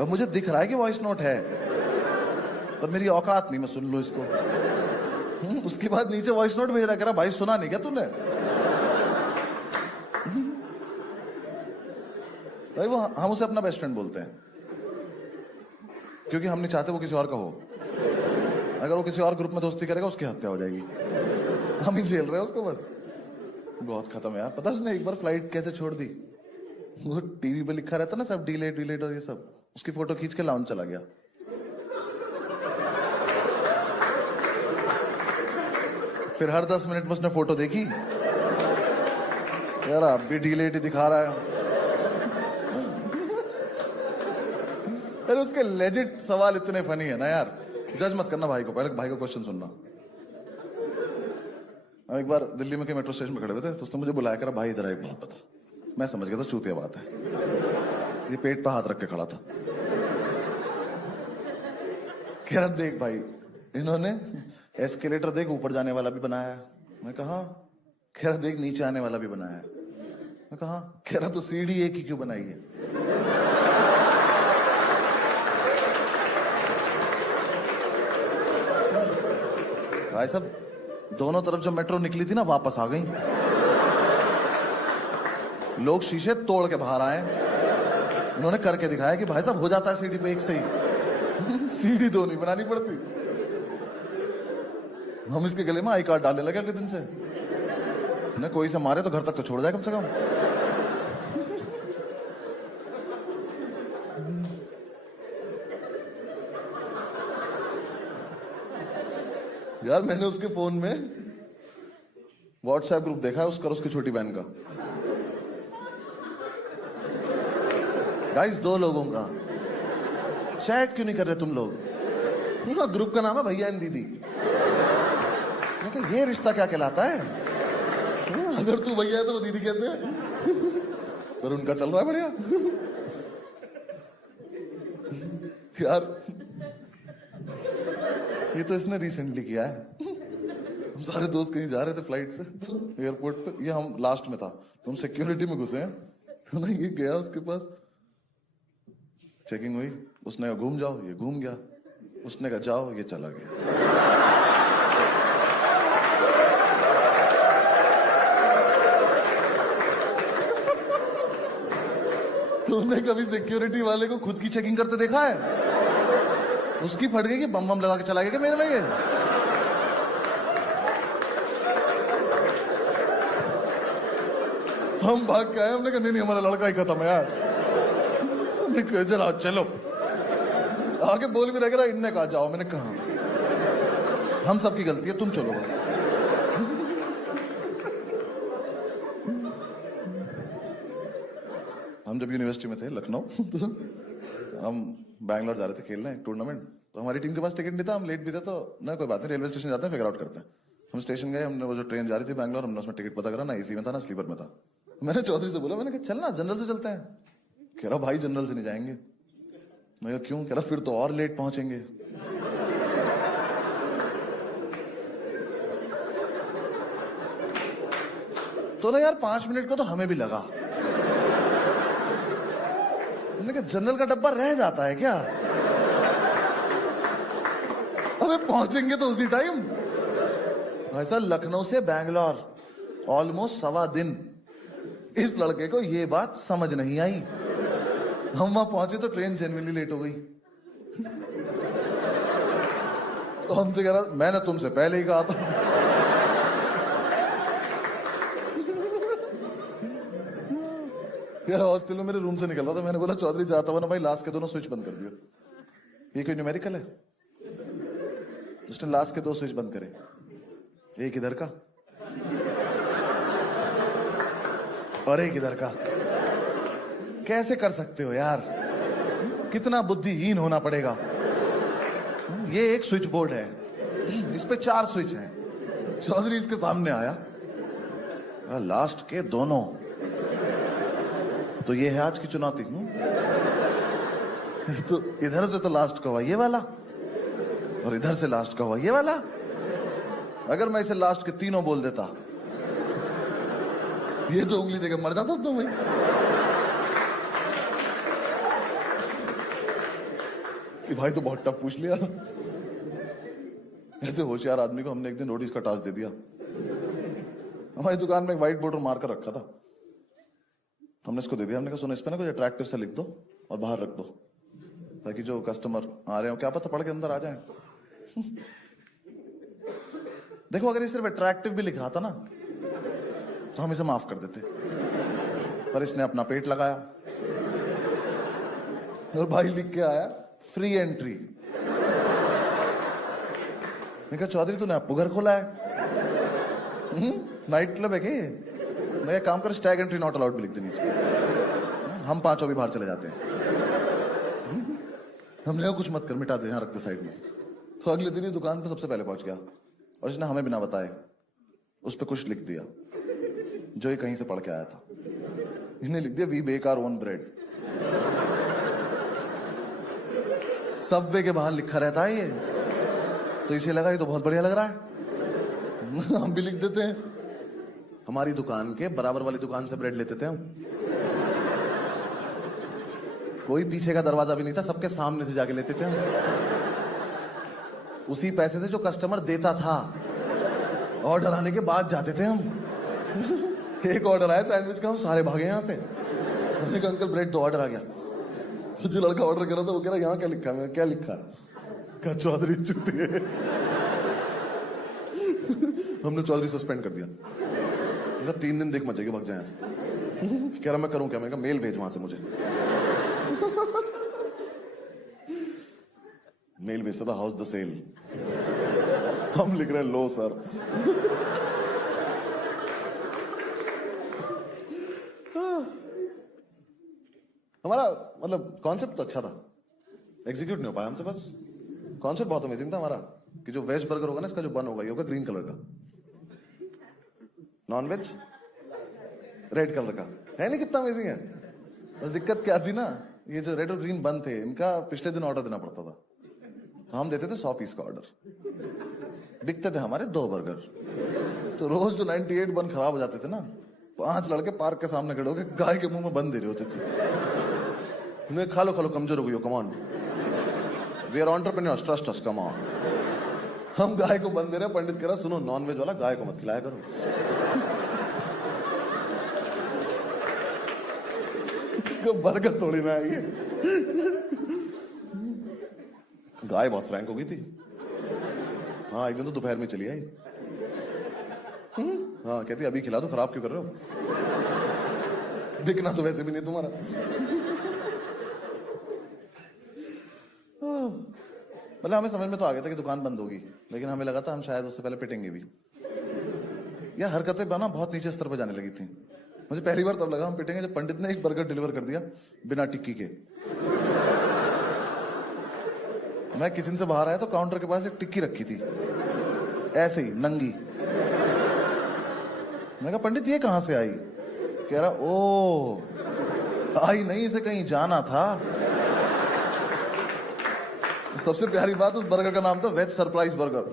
अब मुझे दिख रहा है कि वॉइस नोट है, पर मेरी औकात नहीं मैं सुन लूं इसको। उसके बाद नीचे वॉइस नोट भेज रहा, कह रहा भाई सुना नहीं क्या तूने? भाई वो हम उसे अपना बेस्ट फ्रेंड बोलते हैं क्योंकि हम नहीं चाहते वो किसी और का हो। अगर वो किसी और ग्रुप में दोस्ती करेगा उसकी हत्या हो जाएगी। हम ही झेल रहे हैं उसको बस। बहुत खत्म है यार। पता उसने एक बार फ्लाइट कैसे छोड़ दी? वो टीवी पे लिखा रहता ना सब डिलेट डिलेट और ये सब, उसकी फोटो खींच के लाउंज चला गया। फिर हर 10 मिनट में उसने फोटो देखी, यार अब भी डिलेट ही दिखा रहा है। अरे उसके लेजिट सवाल इतने फनी है ना यार, जज मत करना भाई को, पहले भाई को क्वेश्चन सुनना। हम एक बार दिल्ली में के मेट्रो स्टेशन में खड़े हुए थे, तो उसने मुझे बुलाया, करा भाई इधर एक बात बता। मैं समझ गया था चूतिया बात है, ये पेट पे हाथ रख के खड़ा था। कह रहा देख भाई, इन्होंने एस्केलेटर देख ऊपर जाने वाला भी बनाया है। मैं कहा, कह रहा देख नीचे आने वाला भी बनाया है। मैं कहा, कह रहा तो सीढ़ी एक ही क्यों बनाई है? भाई साहब दोनों तरफ जब मेट्रो निकली थी ना, वापस आ गई। लोग शीशे तोड़ के बाहर आए, उन्होंने करके दिखाया कि भाई साहब हो जाता है सीढ़ी पे एक से ही। सीढ़ी दो नहीं बनानी पड़ती। हम इसके गले में आई कार्ड डालने लगे अगले दिन से। न कोई से मारे तो घर तक तो छोड़ जाए कम से कम। यार मैंने उसके फोन में व्हाट्सएप ग्रुप देखा है उसका, उसकी छोटी बहन का। गाइस 2 लोगों का चैट क्यों नहीं कर रहे तुम लोग? ग्रुप का नाम है भैया एंड दीदी। ये रिश्ता क्या कहलाता है? अगर तू भैया है तो वो दीदी कैसे है? पर उनका चल रहा है बढ़िया। यार ये तो इसने रिसेंटली किया है। हम सारे दोस्त कहीं जा रहे थे फ्लाइट से एयरपोर्ट पे, ये हम लास्ट में था, तो हम सिक्योरिटी में घुसे हैं। तो ना ये गया उसके पास, चेकिंग हुई, उसने कहा घूम जाओ, ये घूम गया। उसने कहा जाओ, ये चला गया। तुमने कभी सिक्योरिटी वाले को खुद की चेकिंग करते देखा है? उसकी फट गई कि बम बम लगा के चला गया क्या मेरे में ये? हम भाग के आए, हमने कहा नहीं हमारा लड़का ही खत्म है यार। जरा चलो, आगे बोल भी रहा, इनने कहा जाओ, मैंने कहा हम सबकी गलती है, तुम चलो बस। हम जब यूनिवर्सिटी में थे लखनऊ, तो हम बैंगलोर जा रहे थे खेलने टूर्नामेंट, तो हमारी टीम के पास टिकट नहीं था, हम लेट भी थे, तो ना कोई बात नहीं, रेलवे स्टेशन जाते हैं फिगर आउट करते हैं। हम स्टेशन गए, हमने वो जो ट्रेन जा रही थी बैंगलोर, हमने उसमें टिकट पता करा, ना एसी में था ना स्लीपर में था। मैंने चौधरी से बोला, मैंने कहा चलना जनरल से चलते हैं। कह रहा भाई जनरल से नहीं जाएंगे। मैं कहा क्यों? कह रहा फिर तो और लेट पहुंचेंगे। तो ना यार 5 मिनट को तो हमें भी लगा। मैंने कहा जनरल का डब्बा रह जाता है क्या? अबे पहुंचेंगे तो उसी टाइम। ऐसा लखनऊ से बैंगलोर ऑलमोस्ट 1.25 दिन। इस लड़के को ये बात समझ नहीं आई। हम वहां पहुंचे तो ट्रेन जेन्युइनली लेट हो गई। तो हमसे कह रहा मैंने तुमसे पहले ही कहा था। यार हॉस्टल में मेरे रूम से निकल रहा था, मैंने बोला चौधरी जाता हुआ ना भाई लास्ट के दोनों स्विच बंद कर दियो। ये कोई न्यूमेरिकल है? उसने लास्ट के 2 स्विच बंद करे, एक इधर का और एक इधर का। कैसे कर सकते हो यार? कितना बुद्धिहीन होना पड़ेगा। ये एक स्विच बोर्ड है, इस पे 4 स्विच हैं। चौधरी इसके सामने आया, लास्ट के दोनों। तो ये है आज की चुनौती। तो इधर से तो लास्ट का हुआ ये वाला, और इधर से लास्ट का हुआ ये वाला। अगर मैं इसे लास्ट के तीनों बोल देता, ये तो उंगली देकर मर जाता तो भाई। कि भाई तो बहुत टफ पूछ लिया। ऐसे होशियार आदमी को हमने एक दिन रोटीज का टास्क दे दिया। हमारी दुकान में एक व्हाइट बोर्ड मार्कर रखा था, हमने इसको दे दिया। हमने कहा सुनो, इस पे ना कुछ अट्रैक्टिव से लिख दो और बाहर रख दो, ताकि जो कस्टमर आ रहे हो क्या पता पढ़ के अंदर आ जाए। देखो अगर ये सिर्फ अट्रैक्टिव भी लिखा था ना, तो हम इसे माफ कर देते। पर इसने अपना पेट लगाया और भाई लिख के आया फ्री एंट्री। मैंने कहा चौधरी तूने आपको घर खोला है? नाइट क्लब है क्या? मैं काम कर स्टैग एंट्री नॉट अलाउड भी लिख देनी चाहिए। हम पांचों भी बाहर चले जाते हैं। हमने कहा कुछ मत कर, मिटा दे, यहाँ रख दे साइड में। तो अगले दिन ही दुकान पे सबसे पहले पहुंच गया और इसने हमें बिना बताए उस पर कुछ लिख दिया जो ये कहीं से पढ़ के आया था। इसने लिख दिया we bake our own bread. Subway के बाहर लिखा रहता है ये, तो इसे लगा ये तो बहुत बढ़िया लग रहा है। हम भी लिख देते हैं। हमारी दुकान के बराबर वाली दुकान से ब्रेड लेते थे हम। कोई पीछे का दरवाजा भी नहीं था, सबके सामने से जाके लेते थे हम। उसी पैसे से जो कस्टमर देता था, ऑर्डर आने के बाद जाते थे हम। एक ऑर्डर आया सैंडविच का, हम सारे भागे यहां से। मैंने कहा अंकल ब्रेड, तो ऑर्डर आ गया। तो जो लड़का ऑर्डर कर रहा था वो कह रहा यहाँ क्या लिखा है? क्या लिखा? कहा चौधरी चुतिए। हमने चौधरी सस्पेंड कर दिया। 3 दिन देख मत जाएगी, भाग जाए ऐसे। कह रहा मैं करूं क्या? मैंने कहा मेल भेज वहां से मुझे। मेल भेजता था हाउस द सेल। हम लिख रहे हैं लो सर। हमारा मतलब कॉन्सेप्ट तो अच्छा था, एग्जीक्यूट नहीं हो पाया हमसे। बस कॉन्सेप्ट बहुत अमेजिंग था हमारा कि जो वेज बर्गर होगा ना, इसका जो बन होगा ये होगा ग्रीन कलर का, नॉन वेज रेड कलर का। है नहीं कितना अमेजिंग है? बस दिक्कत क्या थी ना, ये जो रेड और ग्रीन बन थे इनका पिछले दिन ऑर्डर देना पड़ता था। तो हम देते थे 100 पीस का ऑर्डर, बिकते थे हमारे 2 बर्गर। तो रोज जो 98 बन खराब हो जाते थे ना, 5 लड़के पार्क के सामने खड़े होकर गाय के मुंह में बन दे रहे होते थे। उन्हें खा लो कमजोर हो गई हो, come on, we are entrepreneurs, trust us, come on. हम गाय को बन दे रहे हैं, पंडित कह रहा सुनो नॉन वेज वाला गाय को मत खिलाया करो। बर्गर थोड़ी ना है ये। गाय बहुत फ्रैंक हो गई थी। हाँ, एक दिन तो दोपहर में चली आई। हाँ, कहती अभी खिला दो, खराब क्यों कर रहे हो? दिखना तो वैसे भी नहीं तुम्हारा। मतलब हमें समझ में तो आ गया था कि दुकान बंद होगी, लेकिन हमें लगा था हम शायद उससे पहले पिटेंगे भी। यार हरकतें बना बहुत नीचे स्तर पर जाने लगी थी। मुझे पहली बार तब लगा हम पिटेंगे जब पंडित ने एक बर्गर डिलीवर कर दिया बिना टिक्की के। मैं किचन से बाहर आया तो काउंटर के पास एक टिक्की रखी थी, ऐसे ही नंगी। मैं कहा पंडित ये कहां से आई? कह रहा ओ आई नहीं, इसे कहीं जाना था। सबसे प्यारी बात, उस बर्गर का नाम था वेज सरप्राइज बर्गर।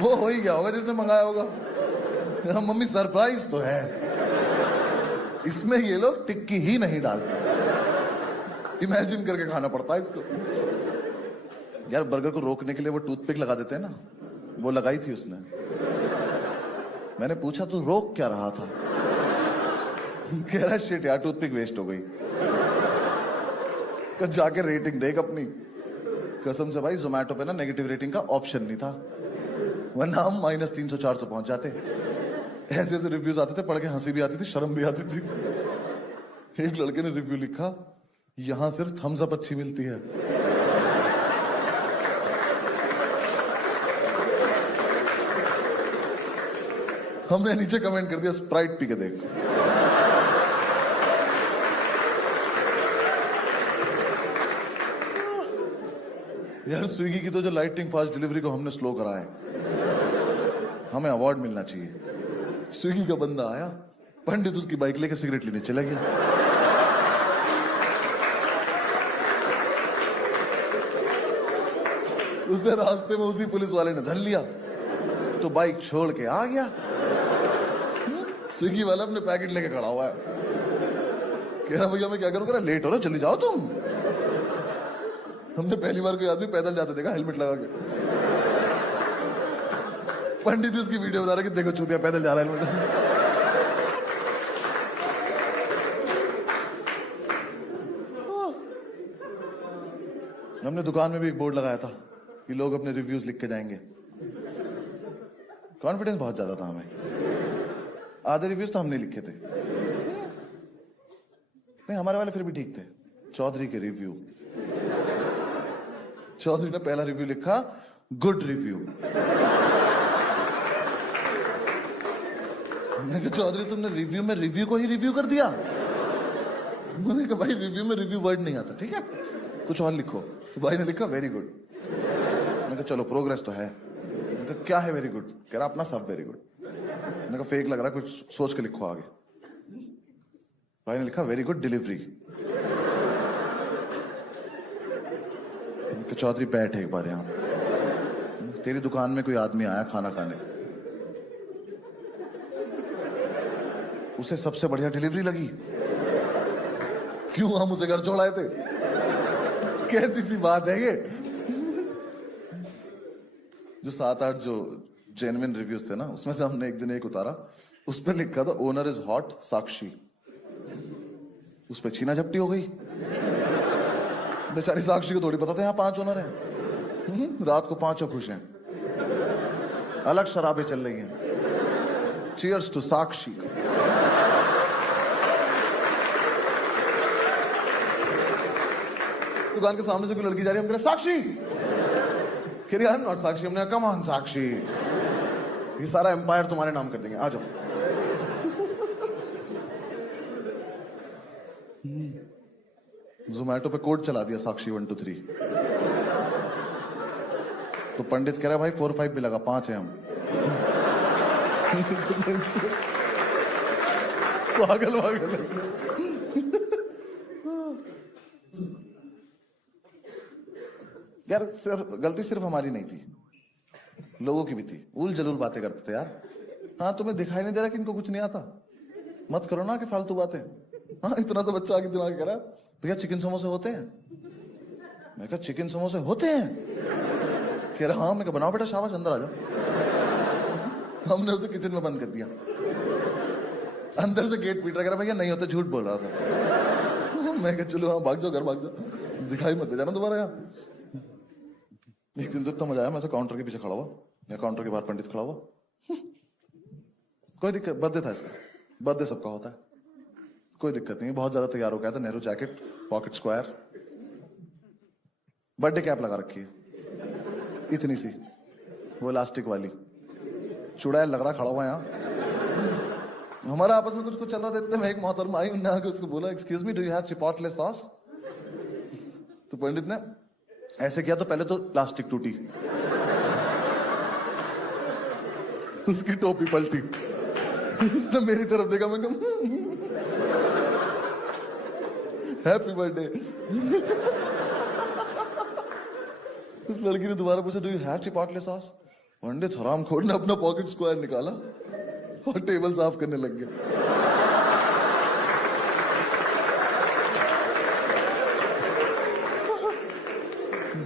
वो हो ही गया होगा जिसने मंगाया होगा। मम्मी सरप्राइज तो है, इसमें ये लोग टिक्की ही नहीं डालते। इमेजिन करके खाना पड़ता है इसको। यार बर्गर को रोकने के लिए वो टूथपिक लगा देते हैं ना, वो लगाई थी उसने। मैंने पूछा तू रोक क्या रहा था? कह रहा शिट यार टूथपिक वेस्ट हो गई। जाके रेटिंग देख अपनी। कसम से भाई जोमेटो पे ना नेगेटिव रेटिंग का ऑप्शन नहीं था, वरना हम -300-400 पहुंच जाते। ऐसे ऐसे रिव्यूज आते थे, पढ़ के हंसी भी आती थी, शर्म भी आती थी। एक लड़के ने रिव्यू लिखा, यहां सिर्फ थम्स अप अच्छी मिलती है। हमने नीचे कमेंट कर दिया स्प्राइट पी के देख। यार स्विगी की तो जो लाइटिंग फास्ट डिलीवरी को हमने स्लो करा है, हमें अवार्ड मिलना चाहिए। स्विगी का बंदा आया, पंडित उसकी बाइक लेके सिगरेट लेने चला गया। उसे रास्ते में उसी पुलिस वाले ने धर लिया तो बाइक छोड़ के आ गया। स्विगी वाला अपने पैकेट लेके खड़ा हुआ है, कह रहा भैया मैं क्या करूं? कह रहा लेट हो रहा, चली जाओ तुम। हमने पहली बार कोई आदमी पैदल जाते देखा हेलमेट लगा के। पंडित उसकी वीडियो बना रहे कि देखो चूतिया पैदल जा रहा है हेलमेट। हमने दुकान में भी एक बोर्ड लगाया था, कि लोग अपने रिव्यूज लिख के जाएंगे। कॉन्फिडेंस बहुत ज्यादा था हमें। आधे रिव्यूज तो हमने लिखे थे। नहीं, हमारे वाले फिर भी ठीक थे। चौधरी के रिव्यू, चौधरी ने पहला रिव्यू लिखा, गुड रिव्यू। मैंने कहा चौधरी तुमने रिव्यू में रिव्यू को ही रिव्यू कर दिया। मैंने कहा भाई रिव्यू में रिव्यू वर्ड नहीं आता, ठीक है कुछ और लिखो। तो भाई ने लिखा वेरी गुड। मैंने कहा चलो प्रोग्रेस तो है। मैंने कहा क्या है वेरी गुड? कह रहा अपना सब वेरी गुड। मैंने कहा फेक लग रहा, कुछ सोच के लिखो आगे। भाई ने लिखा वेरी गुड डिलीवरी। चौधरी बैठ एक बार यहां, तेरी दुकान में कोई आदमी आया खाना खाने, उसे सबसे बढ़िया डिलीवरी लगी, क्यों हम उसे घर छोड़ाए थे? कैसी सी बात है ये? जो 7-8 जो जेन्युइन रिव्यूज थे ना, उसमें से हमने एक दिन एक उतारा, उस पर लिखा था ओनर इज हॉट साक्षी। उस पर छीना झपटी हो गई। बेचारी साक्षी को थोड़ी पता था यहाँ 5 ओनर हैं। रात को 5 खुश हैं, अलग शराबें चल रही हैं। चीयर्स टू साक्षी। दुकान के सामने से कोई लड़की जा रही है, हम कह रहे साक्षी, कह रही आई एम नॉट साक्षी। हमने कम ऑन साक्षी, ये सारा एम्पायर तुम्हारे नाम कर देंगे, आ जाओ। जोमैटो पे कोड चला दिया साक्षी 1 2 3। तो पंडित कह रहा है भाई 4 5 भी लगा, 5 है हम। पागल पागल। यार गलती सिर्फ हमारी नहीं थी, लोगों की भी थी। उल जलूल बातें करते थे यार। हाँ तुम्हें दिखाई नहीं दे रहा कि इनको कुछ नहीं आता, मत करो ना कि फालतू बातें। हाँ इतना सा बच्चा आगे दिमाग कह रहा भैया चिकन समोसे होते हैं। मैं कहा चिकन समोसे होते हैं? कह रहा हाँ। मैं कहा बनाओ बेटा, शाबाश अंदर आ जाओ। हमने उसे किचन में बंद कर दिया। अंदर से गेट पीट रहा, कह रहा भैया नहीं होता, झूठ बोल रहा था। मैं कहा चलो हाँ भाग जाओ, घर भाग जाओ, दिखाई मत दे जाना दोबारा यहाँ। एक दिन तो इतना मजा आया, मैं काउंटर के पीछे खड़ा हुआ या काउंटर के बाहर पंडित खड़ा हुआ। कोई दिक्कत, बर्थडे था इसका, बर्थडे सबका होता है, कोई दिक्कत नहीं। बहुत ज्यादा तैयार हो गया था, Nehru jacket, pocket square, birthday cap लगा रखी है इतनी सी, वो इलास्टिक वाली, चुड़ैल लग रहा खड़ा हुआ यहाँ। हमारा आपस में कुछ चल रहा था, इतने में एक मोहतरमा आई, उन्होंने आके उसको बोला excuse me do you have chipotle sauce? तो पंडित ने ऐसे किया तो पहले तो प्लास्टिक टूटी, उसकी टोपी पलटी, उसने मेरी तरफ देखा, मैं कहा हैप्पी बर्थडे। उस लड़की ने दोबारा पूछा do you have chipotle sauce? Pandit हरामखोर ने अपना पॉकेट स्क्वायर निकाला और टेबल साफ करने लग गया।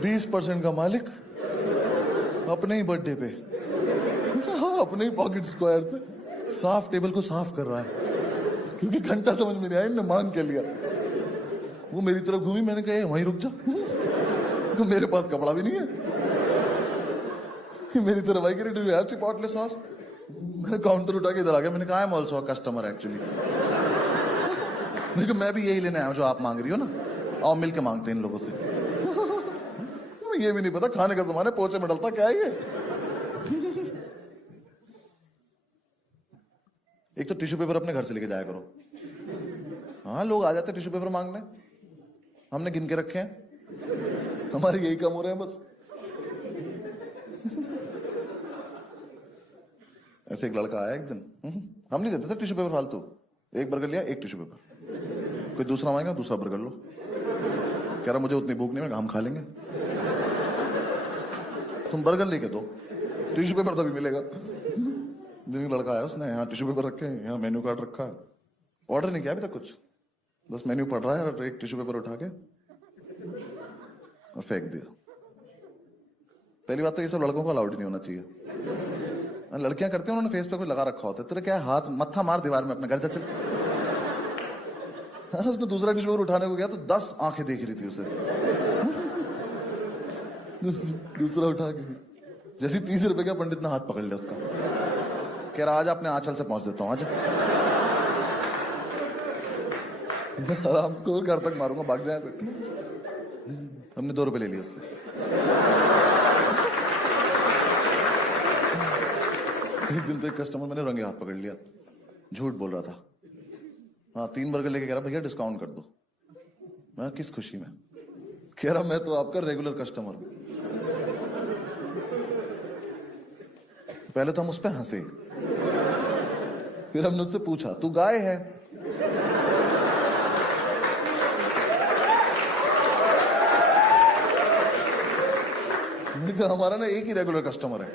%20 का मालिक अपने ही बर्थडे पे अपने ही पॉकेट स्क्वायर से साफ टेबल को साफ कर रहा है, क्योंकि घंटा समझ में नहीं आया, इन्होंने मांग के लिया। वो मेरी तरफ घूमी, मैंने कहा वहीं रुक जा, तो मेरे पास कपड़ा भी नहीं है। मेरी तरफ आई, do you have chipotle sauce? मैंने काउंटर उठा के इधर आ गया, मैंने कहा I am also a customer actually. मैं भी यही लेने आया हूं जो आप मांग रही हो ना, आओ मिलके मांगते हैं इन लोगों से। ये भी नहीं पता खाने का सामान है, पोचे में डलता क्या है ये। एक तो टिश्यू पेपर अपने घर से लेके जाया करो। हाँ लोग आ जाते टिश्यू पेपर मांगने, हमने गिन के रखे हैं, हमारे यही काम हो रहे हैं बस। ऐसे एक लड़का आया एक दिन, हम नहीं देते थे टिश्यू पेपर फालतू, एक बर्गर लिया, एक टिश्यू पेपर, कोई दूसरा मांगेगा दूसरा बर्गर लो। कह रहा मुझे उतनी भूख नहीं है, हम खा लेंगे, तुम बर्गर लेके दो, टिश्यू पेपर तभी मिलेगा। दिन लड़का आया, उसने यहाँ टिश्यू पेपर रखे हैं, यहाँ मेन्यू कार्ड रखा है, ऑर्डर नहीं किया अभी तक कुछ, बस मेन्यू पढ़ रहा है और एक टिश्यू पेपर उठा के और फेंक दिया। पहली बात तो ये सब लड़कों को अलाउड नहीं होना चाहिए, लड़कियां करती हैं, उन्होंने फेस पे कोई लगा रखा होता है, तेरे क्या हाथ मत्था मार दीवार में, अपने घर जा चल। उसने दूसरा टिश्यू पेपर उठाने को गया तो 10 आंखें देख रही थी उसे। दूसरा उठा के जैसे 30 रुपए का पंडित ने हाथ पकड़ लिया उसका, कह रहा आज अपने आंचल से पहुंच देता हूं आज। आराम को घर तक मारूंगा, भाग जाए। हमने 2 रुपए ले लिए उससे। एक दिन तो एक कस्टमर मैंने रंगे हाथ पकड़ लिया, झूठ बोल रहा था। हाँ 3 बर्गर लेके कह रहा भैया डिस्काउंट कर दो। मैं किस खुशी में? कह रहा मैं तो आपका रेगुलर कस्टमर हूं। तो पहले तो हम उस पर हंसे, फिर हमने उससे पूछा तू गाय है? हमारा ना एक ही रेगुलर कस्टमर है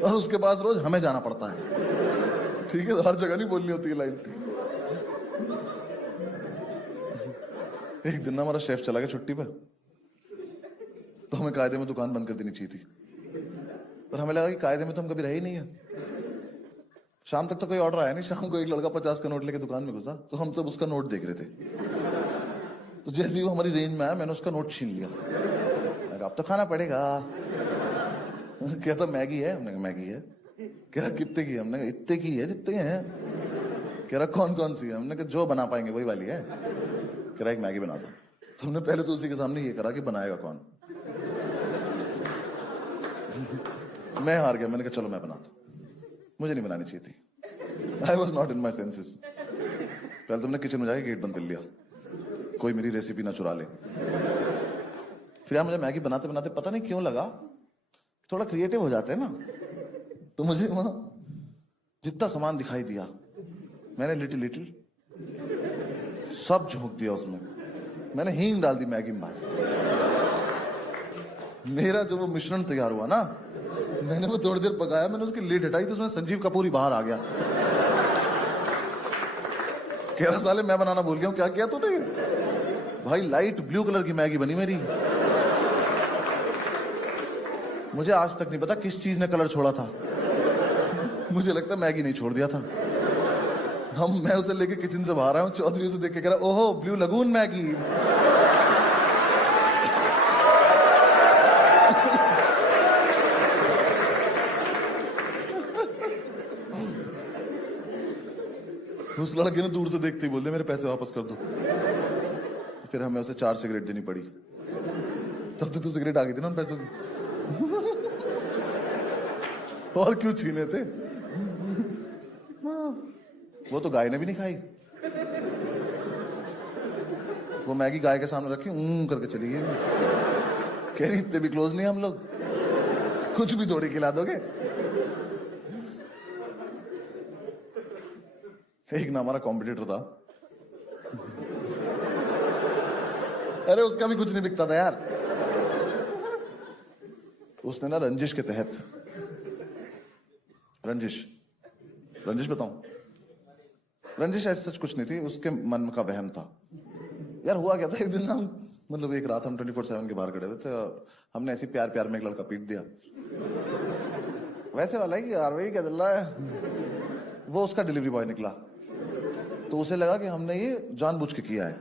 और उसके पास रोज हमें जाना पड़ता है। ठीक है, हर जगह नहीं बोलनी होती है लाइन। एक दिन ना हमारा शेफ चला गया छुट्टी पर, तो हमें कायदे में दुकान बंद कर देनी चाहिए थी, पर हमें लगा कि कायदे में तो हम कभी रहे ही नहीं है। शाम तक तो कोई ऑर्डर आया नहीं। शाम को एक लड़का 50 का नोट लेके दुकान में घुसा, तो हम सब उसका नोट देख रहे थे। तो जैसे ही वो हमारी रेंज में आया, मैंने उसका नोट छीन लिया। अब तो खाना पड़ेगा। कहता मैगी है? हमने कहा मैगी है। कह रहा कितने की है? हमने कहा इतने की है जितने हैं। कह रहा कौन कौन सी है? हमने कहा जो बना पाएंगे वही वाली है। कह रहा एक मैगी बना दो। तो हमने पहले तो उसी के सामने ये करा कि बनाएगा कौन। मैं हार गया, मैंने कहा चलो मैं बनाता हूं। मुझे नहीं बनानी चाहिए थी। I was not in my senses. पहले तो हमने किचन में जाके गेट बंद कर लिया, कोई मेरी रेसिपी ना चुरा ले। फिर यार मुझे मैगी बनाते बनाते पता नहीं क्यों लगा थोड़ा क्रिएटिव हो जाते हैं ना, तो मुझे वहां जितना सामान दिखाई दिया मैंने लिटिल लिटिल सब झोंक दिया उसमें। मैंने हींग डाल दी मैगी में भाई। मेरा जो वो मिश्रण तैयार हुआ ना, मैंने वो थोड़ी देर पकाया, मैंने उसकी लीड हटाई तो उसमें संजीव कपूर ही बाहर आ गया। कह रहा साले मैं बनाना भूल गया हूं, क्या किया तूने? भाई लाइट ब्लू कलर की मैगी बनी मेरी। मुझे आज तक नहीं पता किस चीज ने कलर छोड़ा था। मुझे लगता मैगी नहीं छोड़ दिया था। मैं उसे लेके किचन से बाहर आया हूं, चौधरी उसे देख के कह रहा ओहो ब्लू लगून मैगी। उस लड़के ने दूर से देखते ही बोल दिया मेरे पैसे वापस कर दो। तो फिर हमें उसे 4 सिगरेट देनी पड़ी। तब तो सिगरेट आ गई थी ना उन पैसों की। और क्यों छीने थे? वो तो गाय ने भी नहीं खाई। वो मैगी गाय के सामने रखी करके चली गई। कह रही इतने भी क्लोज नहीं हम लोग, कुछ भी थोड़ी खिला दोगे। एक ना हमारा कॉम्पिटिटर था, अरे उसका भी कुछ नहीं बिकता था यार। उसने ना रंजिश के तहत, रंजिश बताऊं, रंजिश ऐसा सच कुछ नहीं थी, उसके मन का वहम था। यार हुआ क्या था, एक दिन ना मतलब एक रात हम 24/7 के बाहर खड़े हुए थे और हमने ऐसी प्यार प्यार में एक लड़का पीट दिया। वैसे वाला ही यार वही क्या चल रहा है। वो उसका डिलीवरी बॉय निकला, तो उसे लगा कि हमने ये जानबूझ के किया है।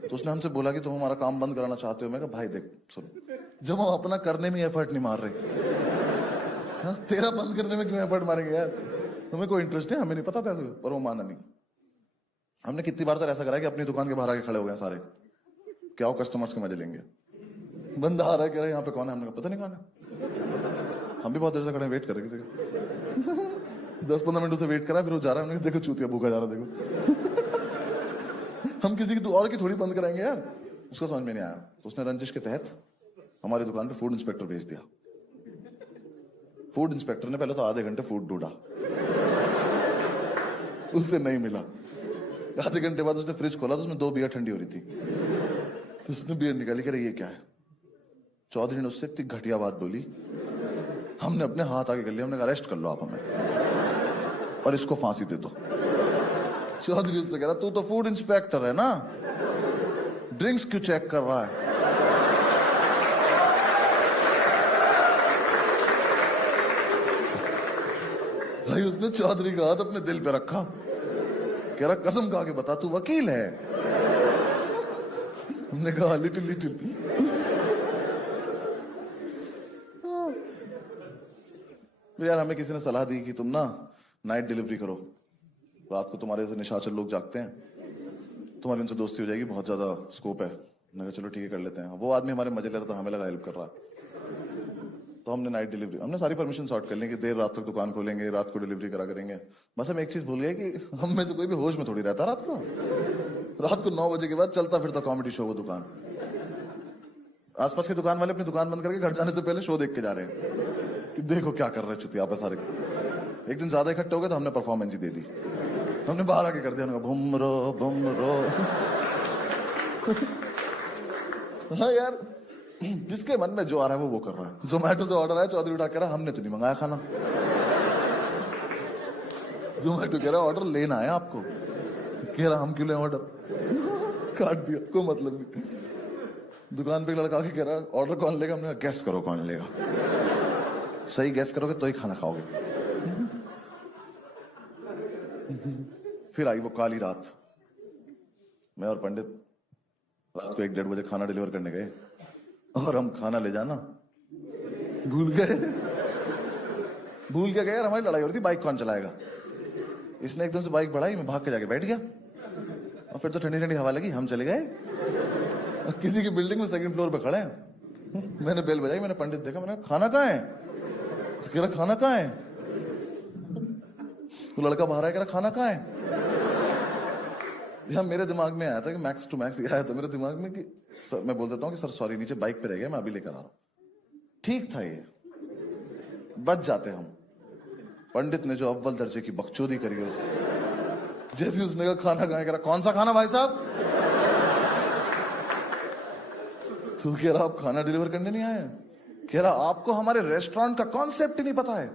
तो उसने हमसे बोला कि तुम हमारा काम बंद कराना चाहते हो। मैं कहा भाई देख सुन, जब हम अपना करने में एफर्ट नहीं मार रहे, हाँ, तेरा बंद करने में क्यों एफर्ट मारेंगे यार? तुम्हें कोई इंटरेस्ट है? हमें नहीं पता था ऐसे, पर वो माना नहीं। हमने कितनी बार तो ऐसा करा कि अपनी दुकान के बाहर आके खड़े हो गए सारे, क्या हो कस्टमर्स के मजे लेंगे। बंदा आ रहा है, कह रहा है यहाँ पे कौन है? हमने कहा पता नहीं कौन है। हम भी बहुत देर से खड़े वेट कर रहे किसी का। 10-15 मिनट से वेट करा, फिर वो जा रहा है। हमने देखो चूतिया भूखा जा रहा, देखो। हम किसी की और की थोड़ी बंद कराएंगे यार। उसका समझ में नहीं आया, तो उसने रंजिश के तहत हमारी दुकान पे फूड इंस्पेक्टर भेज दिया। फूड इंस्पेक्टर ने पहले तो आधे घंटे फूड ढूंढा, उससे नहीं मिला। आधे घंटे बाद उसने फ्रिज खोला तो उसमें 2 बियर ठंडी हो रही थी। तो उसने बियर निकाली, कह रही ये क्या है? चौधरी ने उससे इतनी घटिया बात बोली, हमने अपने हाथ आगे कर लिया। हमने कहा अरेस्ट कर लो आप हमें और इसको फांसी दे दो। चौधरी उससे कह रहा तू तो फूड इंस्पेक्टर है ना, ड्रिंक्स क्यों चेक कर रहा है? भाई उसने चौधरी का हाथ अपने दिल पे रखा, कह रहा कसम खा के बता तू वकील है? हमने कहा लिटिल लिटिल। तो यार हमें किसी ने सलाह दी कि तुम ना नाइट डिलीवरी करो, रात को तुम्हारे जैसे निशाचर लोग जागते हैं, तुम्हारी उनसे दोस्ती हो जाएगी, बहुत ज्यादा स्कोप है। मैंने कहा चलो ठीक है कर लेते हैं। वो आदमी हमारे मजे कर रहा था, हमें लगा हेल्प कर रहा। तो हमने नाइट डिलीवरी, हमने सारी परमिशन सॉर्ट कर ली कि देर रात तक दुकान खोलेंगे, रात को डिलीवरी करा करेंगे। बस हम एक चीज भूल गए कि हम में से कोई भी होश में थोड़ी रहता रात को। रात को 9 बजे के बाद चलता फिरता कॉमेडी शो वो दुकान। आसपास के दुकान वाले अपनी दुकान बंद करके घर जाने से पहले शो देख के जा रहे हैं कि देखो क्या कर रहे हैं चुतिया पे सारे। एक दिन ज्यादा इकट्ठे हो गए तो हमने परफॉर्मेंस ही दे दी, हमने बाहर आके कर दिया, हमने कहा बुम रो। हाँ यार, जिसके मन में जो आ रहा है वो कर रहा है। जोमेटो से ऑर्डर आया, चौधरी उठा कह रहा हमने तो नहीं मंगाया खाना। जोमेटो कह रहा ऑर्डर लेना है आपको, कह रहा हम क्यों ले ऑर्डर, काट दिया, कोई मतलब नहीं। दुकान पे लड़का के कह रहा ऑर्डर कौन लेगा, हमने कहा गैस करो कौन लेगा, सही गैस करोगे तो ही खाना खाओगे। फिर आई वो काली रात, मैं और पंडित रात को 1-1:30 बजे खाना डिलीवर करने गए और हम खाना ले जाना भूल गए। भूल के गए यार, हमारी लड़ाई हो रही थी बाइक कौन चलाएगा। इसने एकदम से बाइक बढ़ाई, मैं भाग के जाके बैठ गया और फिर तो ठंडी ठंडी हवा लगी, हम चले गए। किसी की बिल्डिंग में 2nd फ्लोर पे खड़े हैं। मैंने बेल बजाई, मैंने पंडित देखा, मैंने खाना कहाँ है, कह रहा खाना कहाँ है। तो लड़का बाहर आया, कह रहा खाना कहाँ है। यार मेरे दिमाग में आया था कि मैक्स टू मैक्स आया था मेरे दिमाग में कि सर, मैं बोल देता हूँ कि सर सॉरी नीचे बाइक पे रह गया, मैं अभी लेकर आ रहा हूँ। ठीक था, ये बच जाते हम। पंडित ने जो अव्वल दर्जे की बकचोदी करी उससे, जैसे उसने कहा खाना कहाँ है, कह रहा कौन सा खाना भाई साहब। तो कह रहा आप खाना डिलीवर करने नहीं आए, कह रहा आपको हमारे रेस्टोरेंट का कॉन्सेप्ट ही नहीं पता है।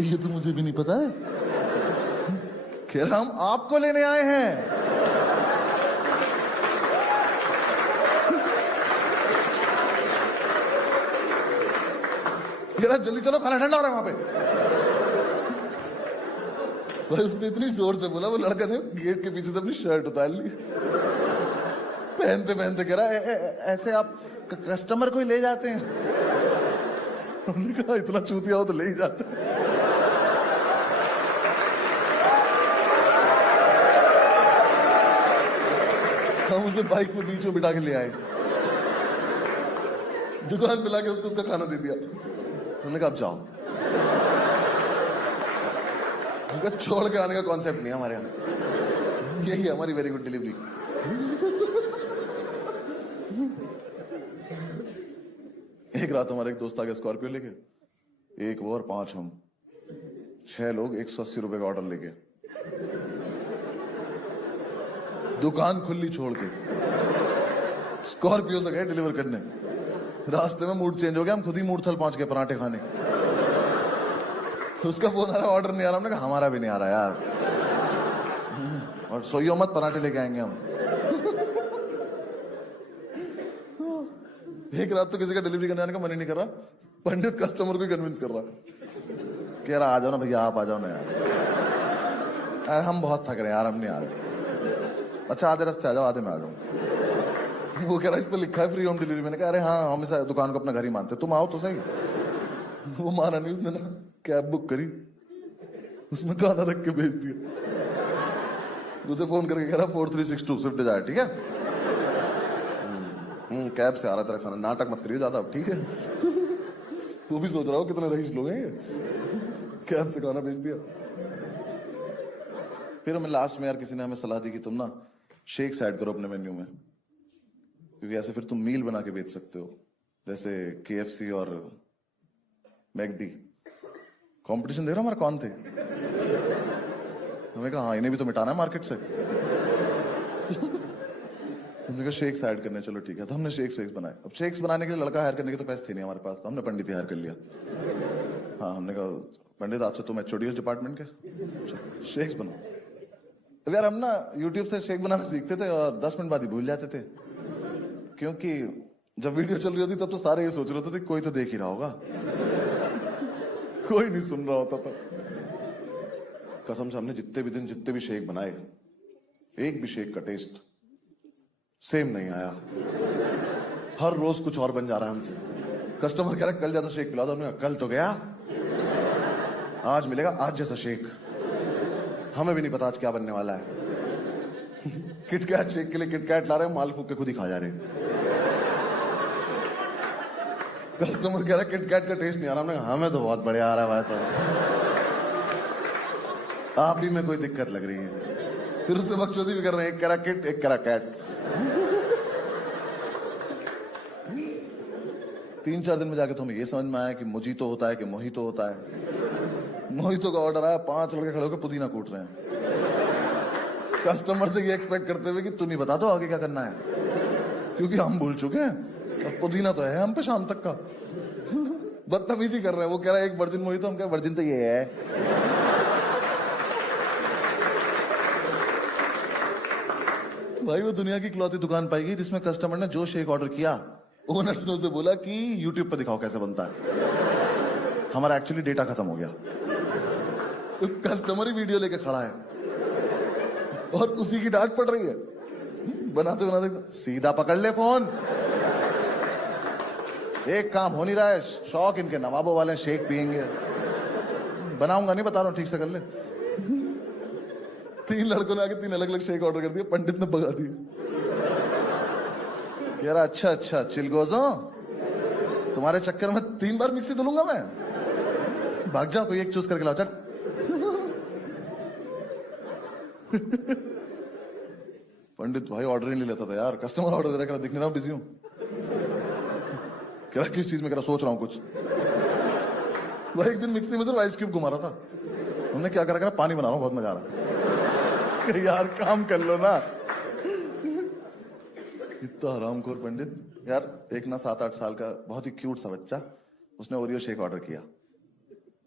ये तो मुझे भी नहीं पता है। कह रहा हम आपको लेने आए हैं। कह रहा जल्दी चलो खाना ठंडा हो रहा है वहां पे। भाई उसने इतनी जोर से बोला, वो लड़का ने गेट के पीछे से अपनी शर्ट उतार ली। पहनते पहनते कह रहा ऐसे आप कस्टमर को ही ले जाते हैं। हमने कहा इतना चूतिया हो तो ले ही जाते हैं। हम उसे बाइक में बीच में बिठा के ले आए, दुकान पे लाके उसको उसका खाना दे दिया। हमने कहा अब जाओ। उनका छोड़ के आने का कॉन्सेप्ट नहीं है हमारे यहाँ, यही है हमारी वेरी गुड डिलीवरी। एक रात हमारे एक दोस्त आ गया स्कॉर्पियो लेके, एक वो और 5 हम, 6 लोग 180 रुपए का ऑर्डर लेके, दुकान खुली छोड़ के स्कॉर्पियो से गए डिलीवर करने। रास्ते में मूड चेंज हो गया, हम खुद ही मूर्थल पहुंच गए पराठे खाने। उसका फोन आ रहा ऑर्डर नहीं आ रहा, हमने कहा हमारा भी नहीं आ रहा यार, और सोइयो मत पराठे लेके आएंगे हम। एक रात तो किसी का डिलीवरी करने आने का मन ही नहीं कर रहा, पंडित कस्टमर को कन्विंस कर रहा, कह रहा आ जाओ ना भैया, आप आ जाओ ना यार, हम बहुत थक रहे हैं यार, हम नहीं आ रहे। अच्छा आधे रास्ते आ जाओ, आधे में आ जाओ। वो कह रहा इस पर लिखा है फ्री होम डिलीवरी। मैंने कहा अरे हाँ, हम इस दुकान को अपना घर ही मानते, तुम आओ तो सही। वो माना नहीं, उसने ना कैब बुक करी, उसमें खाना रख के भेज दिया। उसे फोन करके कह रहा 4362 स्विफ्ट डिजायर, ठीक है। कैब से आ रहा तेरा खाना, नाटक मत करिए ज्यादा, ठीक है। वो भी सोच रहा हो कितने रईस लोग हैं ये, कैब से खाना भेज दिया। फिर हमें लास्ट में यार किसी ने हमें सलाह दी कि तुम ना शेक्स ऐड करो अपने मेन्यू में, क्योंकि ऐसे फिर तुम मील बना के बेच सकते हो, जैसे KFC और मैकडी। कंपटीशन देख रहा हमारा कौन थे। हमें कहा हाँ इन्हें भी तो मिटाना है मार्केट से। हमने कहा शेक्स ऐड करने, चलो ठीक है। तो हमने शेक्स बनाए। अब शेक्स बनाने के लिए लड़का हायर करने के तो पैसे थे नहीं हमारे पास, तो हमने पंडित ही हायर कर लिया। हाँ, हमने कहा पंडित आज से तुम HOD डिपार्टमेंट के, शेक्स बनाओ। अब यार हम ना YouTube से शेक बनाना सीखते थे और 10 मिनट बाद ही भूल जाते थे, क्योंकि जब वीडियो चल रही होती तब तो सारे ये सोच रहे होते थे कोई तो देख ही रहा होगा, कोई नहीं सुन रहा होता था। कसम से हमने जितने भी दिन जितने भी शेक बनाए, एक भी शेक का टेस्ट सेम नहीं आया। हर रोज कुछ और बन जा रहा है हमसे, कस्टमर कह रहा है कल जैसा शेक पिला दो। हमने कहा, कल तो गया, आज मिलेगा आज जैसा शेक। हमें भी नहीं पता आज क्या बनने वाला है। किटकैट शेक के लिए किटकैट ला रहे हैं, माल फूक के खुद ही खा जा रहे हैं। कस्टमर कह रहा है किटकैट का टेस्ट नहीं आ रहा। हमने कहा, हमें तो बहुत बढ़िया आ रहा है भाई साहब, आप ही में कोई दिक्कत लग रही है। फिर उससे बकचोदी भी कर रहे हैं, एक कह रहा किट, एक कह रहा कैट। 3-4 दिन में जाके तो हमें ये समझ में आया कि मोजीतो होता है कि मोहितो होता है। मोहितो का ऑर्डर आया, 5 लड़के खड़े होकर पुदीना कूट रहे हैं, कस्टमर से ये एक्सपेक्ट करते हुए कि तुम ही बता दो आगे क्या करना है, क्योंकि हम भूल चुके हैं। अब पुदीना तो है हम पे शाम तक का। बदतमीजी कर रहे हैं। वो कह रहा है एक वर्जिन मोहितो, हम कह वर्जिन तो ये है। भाई वो दुनिया की इकलौती दुकान पाएगी जिसमें कस्टमर ने जो शेक ऑर्डर किया, ओनर्स ने उसे बोला कि यूट्यूब पर दिखाओ कैसे बनता है। हमारा एक्चुअली डेटा खत्म हो गया, तो कस्टमर ही वीडियो लेके खड़ा है और उसी की डांट पड़ रही है। बनाते बनाते सीधा पकड़ ले फोन, एक काम हो नहीं रहा है। शौक इनके नवाबों वाले, शेक पियेंगे। बनाऊंगा नहीं, बता रहा हूं, ठीक से कर ले। 3 लड़कों ने आके 3 अलग अलग शेक ऑर्डर कर दिए, पंडित ने भगा दिया। कह रहा अच्छा अच्छा चिलगोजो, तुम्हारे चक्कर में 3 बार मिक्सी धुलूंगा मैं, भाग जा, कोई एक चूज करके लाओ, चट। पंडित भाई ऑर्डर ही नहीं लेता था यार, कस्टमर ऑर्डर दे रहा, दिख नहीं रहा हूं, बिजी हूं। कह रहा किस चीज में, कह रहा सोच रहा हूं कुछ। भाई एक दिन मिक्सी में सिर्फ आइस क्यूब घुमा रहा था, हमने क्या करा, पानी बना रहा हूं, बहुत मजा आ रहा है। यार काम कर लो ना। इतना हरामखोर पंडित। यार एक ना 7-8 साल का बहुत ही क्यूट सा बच्चा, उसने ओरियो शेक ऑर्डर किया।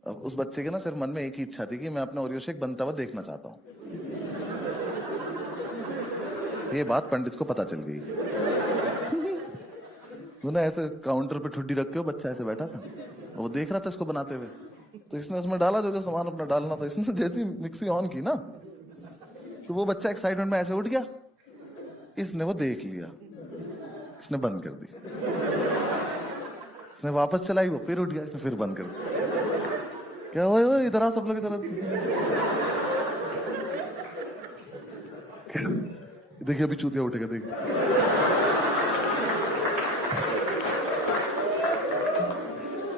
अब उस बच्चे के ना सिर्फ मन में एक ही इच्छा थी कि मैं अपना ओरियो शेक बनता हुआ देखना चाहता हूं। ये बात पंडित को पता चल गई। वो ना ऐसे काउंटर पे ठुड्डी रख के बच्चा ऐसे बैठा था, वो देख रहा था इसको बनाते हुए, तो इसने उसमें डाला जो जो सामान अपना डालना था। इसने जैसी मिक्सी ऑन की ना, तो वो बच्चा एक्साइटमेंट में ऐसे उठ गया, इसने वो देख लिया, इसने बंद कर दी। इसने वापस चलाई, वो फिर उठ गया, इसने फिर बंद कर दी। क्या हुआ, इधर आ सब लोग इधर। देखिए अभी चूतिया उठेगा, देखिए।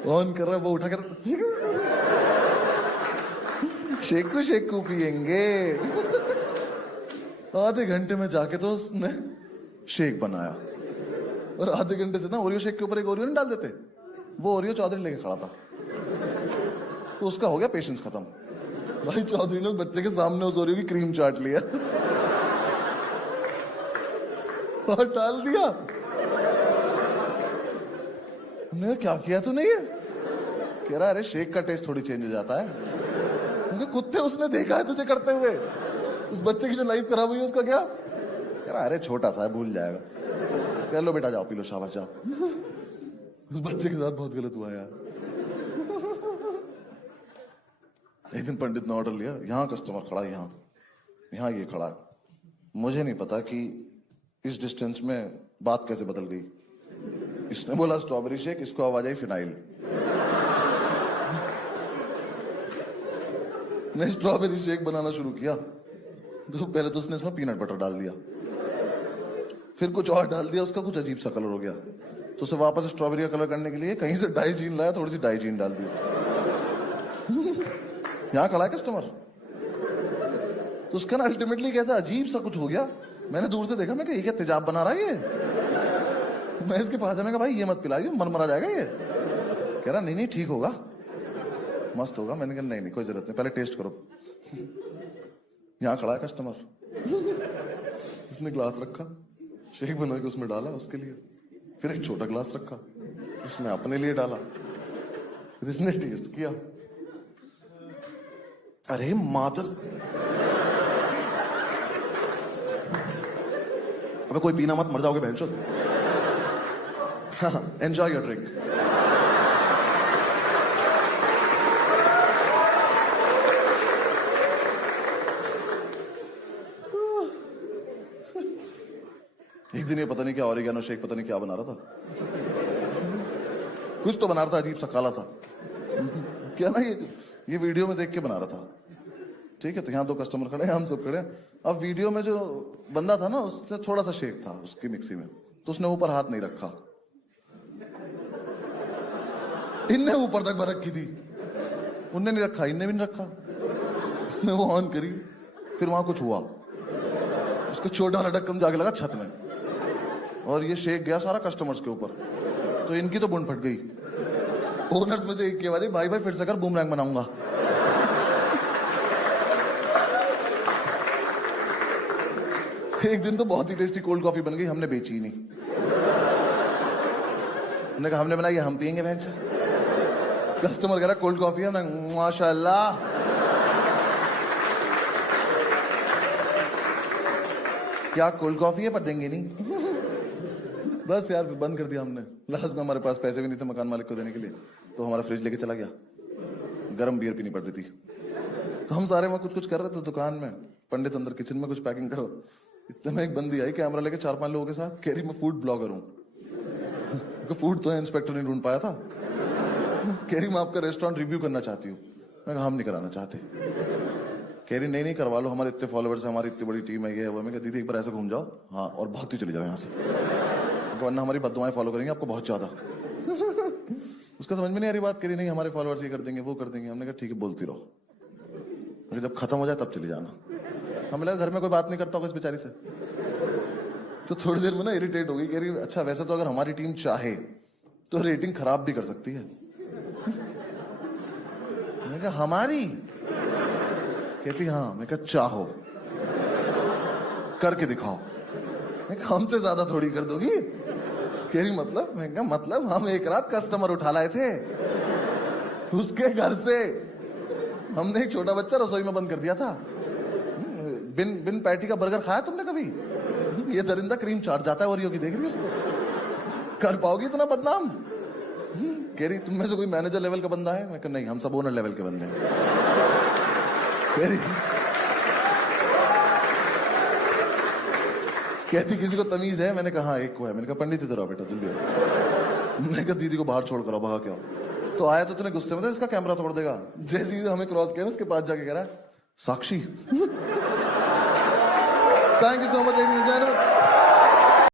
ऑन कर रहा है, वो उठा कर शेकू शेकू पियेंगे। आधे घंटे में जाके तो उसने शेक बनाया, और आधे घंटे से ना ओरियो शेक के ऊपर एक ओरियो नहीं डाल देते, वो ओरियो चौधरी लेके खड़ा था, तो उसका हो गया पेशेंस खत्म। भाई चौधरी ने बच्चे के सामने उस ओरियो की क्रीम चाट लिया और डाल दिया। हमने क्या किया तूने ये? कह रहा अरे शेक का टेस्ट थोड़ी चेंज हो जाता है। मुझे कुत्ते उसने देखा है तुझे करते हुए, उस बच्चे की जो लाइफ खराब हुई उसका क्या? कह रहा अरे छोटा सा है, भूल जाएगा। कह लो बेटा जाओ पी लो, शाबाश जाओ। उस बच्चे के साथ बहुत गलत हुआ यार। एक दिन पंडित ने ऑर्डर लिया, यहाँ कस्टमर खड़ा है, यहाँ ये खड़ा है। मुझे नहीं पता कि इस डिस्टेंस में बात कैसे बदल गई। इसने बोला स्ट्रॉबेरी शेक, इसको आवाज आई फिनाइल। मैं स्ट्रॉबेरी शेक बनाना शुरू किया, तो पहले तो उसने इसमें पीनट बटर डाल दिया, फिर कुछ और डाल दिया, उसका कुछ अजीब सा कलर हो गया, तो उसे वापस स्ट्रॉबेरी का कलर करने के लिए कहीं से डाइजीन लाया, थोड़ी सी डाइजीन डाल दी। यहां खड़ा है कस्टमर, तो उसका ना अल्टीमेटली कैसा अजीब सा कुछ हो गया। मैंने दूर से देखा, मैं ये क्या तेजाब बना रहा है ये। मैं इसके पास जाने का, भाई ये मत पिलाइए, मरा जाएगा ये। कह रहा नहीं ठीक होगा, मस्त होगा। मैंने कहा नहीं कोई जरूरत नहीं, पहले टेस्ट करो। यहां खड़ा है कस्टमर, उसने ग्लास रखा, शेक बना के उसमें डाला उसके लिए, फिर एक छोटा ग्लास रखा, उसमें अपने लिए डाला, फिर इसने टेस्ट किया। अरे माता, अबे कोई पीना मत, मर जाओगे बहनचोद। Enjoy your drink. एक दिन ये पता नहीं क्या ऑरिगेनो शेक पता नहीं क्या बना रहा था, कुछ तो बना रहा था अजीब सा काला सा। क्या ना ये वीडियो में देख के बना रहा था। ठीक है, तो यहाँ 2 कस्टमर खड़े हैं, हम सब खड़े हैं। अब वीडियो में जो बंदा था ना, उसने थोड़ा सा शेक था उसकी मिक्सी में, तो उसने ऊपर हाथ नहीं रखा। इनने ऊपर तक भर रखी थी, उनने नहीं रखा, इनने भी नहीं रखा। उसने वो ऑन करी, फिर वहां कुछ हुआ, उसका छोटा वाला ढक्कन जाके लगा छत में, और ये शेक गया सारा कस्टमर्स के ऊपर। तो इनकी तो बुन फट गई। ओनर्स में से एक की आवाज, भाई भाई फिर से कर, बूमरैंग बनाऊंगा। एक दिन तो बहुत ही टेस्टी कोल्ड कॉफी बन गई, हमने बेची ही नहीं। हमने कहा हमने बनाई है, हम पियेंगे बहन से। कस्टमर कह रहा कोल्ड कॉफी है, हमने माशाल्लाह। क्या कोल्ड कॉफी है, पर देंगे नहीं। बस यार बंद कर दिया हमने। लास्ट में हमारे पास पैसे भी नहीं थे मकान मालिक को देने के लिए, तो हमारा फ्रिज लेके चला गया। गर्म बियर पीनी पड़ रही थी, तो हम सारे वहां कुछ कुछ कर रहे थे दुकान में। पंडित अंदर किचन में कुछ पैकिंग करो। इतने में एक बंदी आई कैमरा लेके 4-5 लोगों के साथ, कह रही मैं फूड ब्लॉगर हूँ। फूड तो इंस्पेक्टर नहीं ढूंढ पाया था। कह रही मैं आपका रेस्टोरेंट रिव्यू करना चाहती हूँ। मैं कहा हम नहीं कराना चाहते। कह रही नहीं करवा लो, हमारे इतने फॉलोअर्स है, हमारी इतनी बड़ी टीम है, ये है वो। मैं कहा दीदी एक बार ऐसे घूम जाओ, हाँ, और भागती चली जाओ यहाँ से, वरना हमारी बददुआएं फॉलो करेंगे आपको बहुत ज्यादा। उसका समझ में नहीं आ रही बात। करी नहीं हमारे फॉलोअर्स ये कर देंगे वो कर देंगे। हमने कहा ठीक है बोलती रहो, जब खत्म हो जाए तब चली जाना। हमें लगा घर में कोई बात नहीं करता होगा इस बेचारी से। तो थोड़ी देर में ना इरिटेट हो गई। कह रही अच्छा वैसे तो अगर हमारी टीम चाहे तो रेटिंग खराब भी कर सकती है। मैंने कहा हमारी? कहती हाँ। मैं कहा चाहो करके दिखाओ। मैं कहा हमसे ज्यादा थोड़ी कर दोगी। कह रही मतलब? मैं कहा मतलब हम एक रात कस्टमर उठा लाए थे उसके घर से। हमने एक छोटा बच्चा रसोई में बंद कर दिया था। बिन पैटी का बर्गर खाया तुमने कभी? ये दरिंदा क्रीम चाट जाता है ओरियो की, देख रही है उसको? कर पाओगी इतना बदनाम? कह रही तुम में से कोई मैनेजर लेवल का बंदा है? मैं कहा नहीं, हम सब ओनर लेवल के बंदे हैं। कहती किसी को तमीज है? मैंने कहा एक को है। मैंने कहा पंडित इधर आओ बेटा जल्दी आओ। मैंने कहा दीदी को बाहर छोड़ कर आओ, भगा क्या तो आया तो तूने गुस्से में था इसका कैमरा तोड़ देगा। जैसे ही हमें क्रॉस किया उसके पास जाके कह रहा है Sakshi. Thank you so much.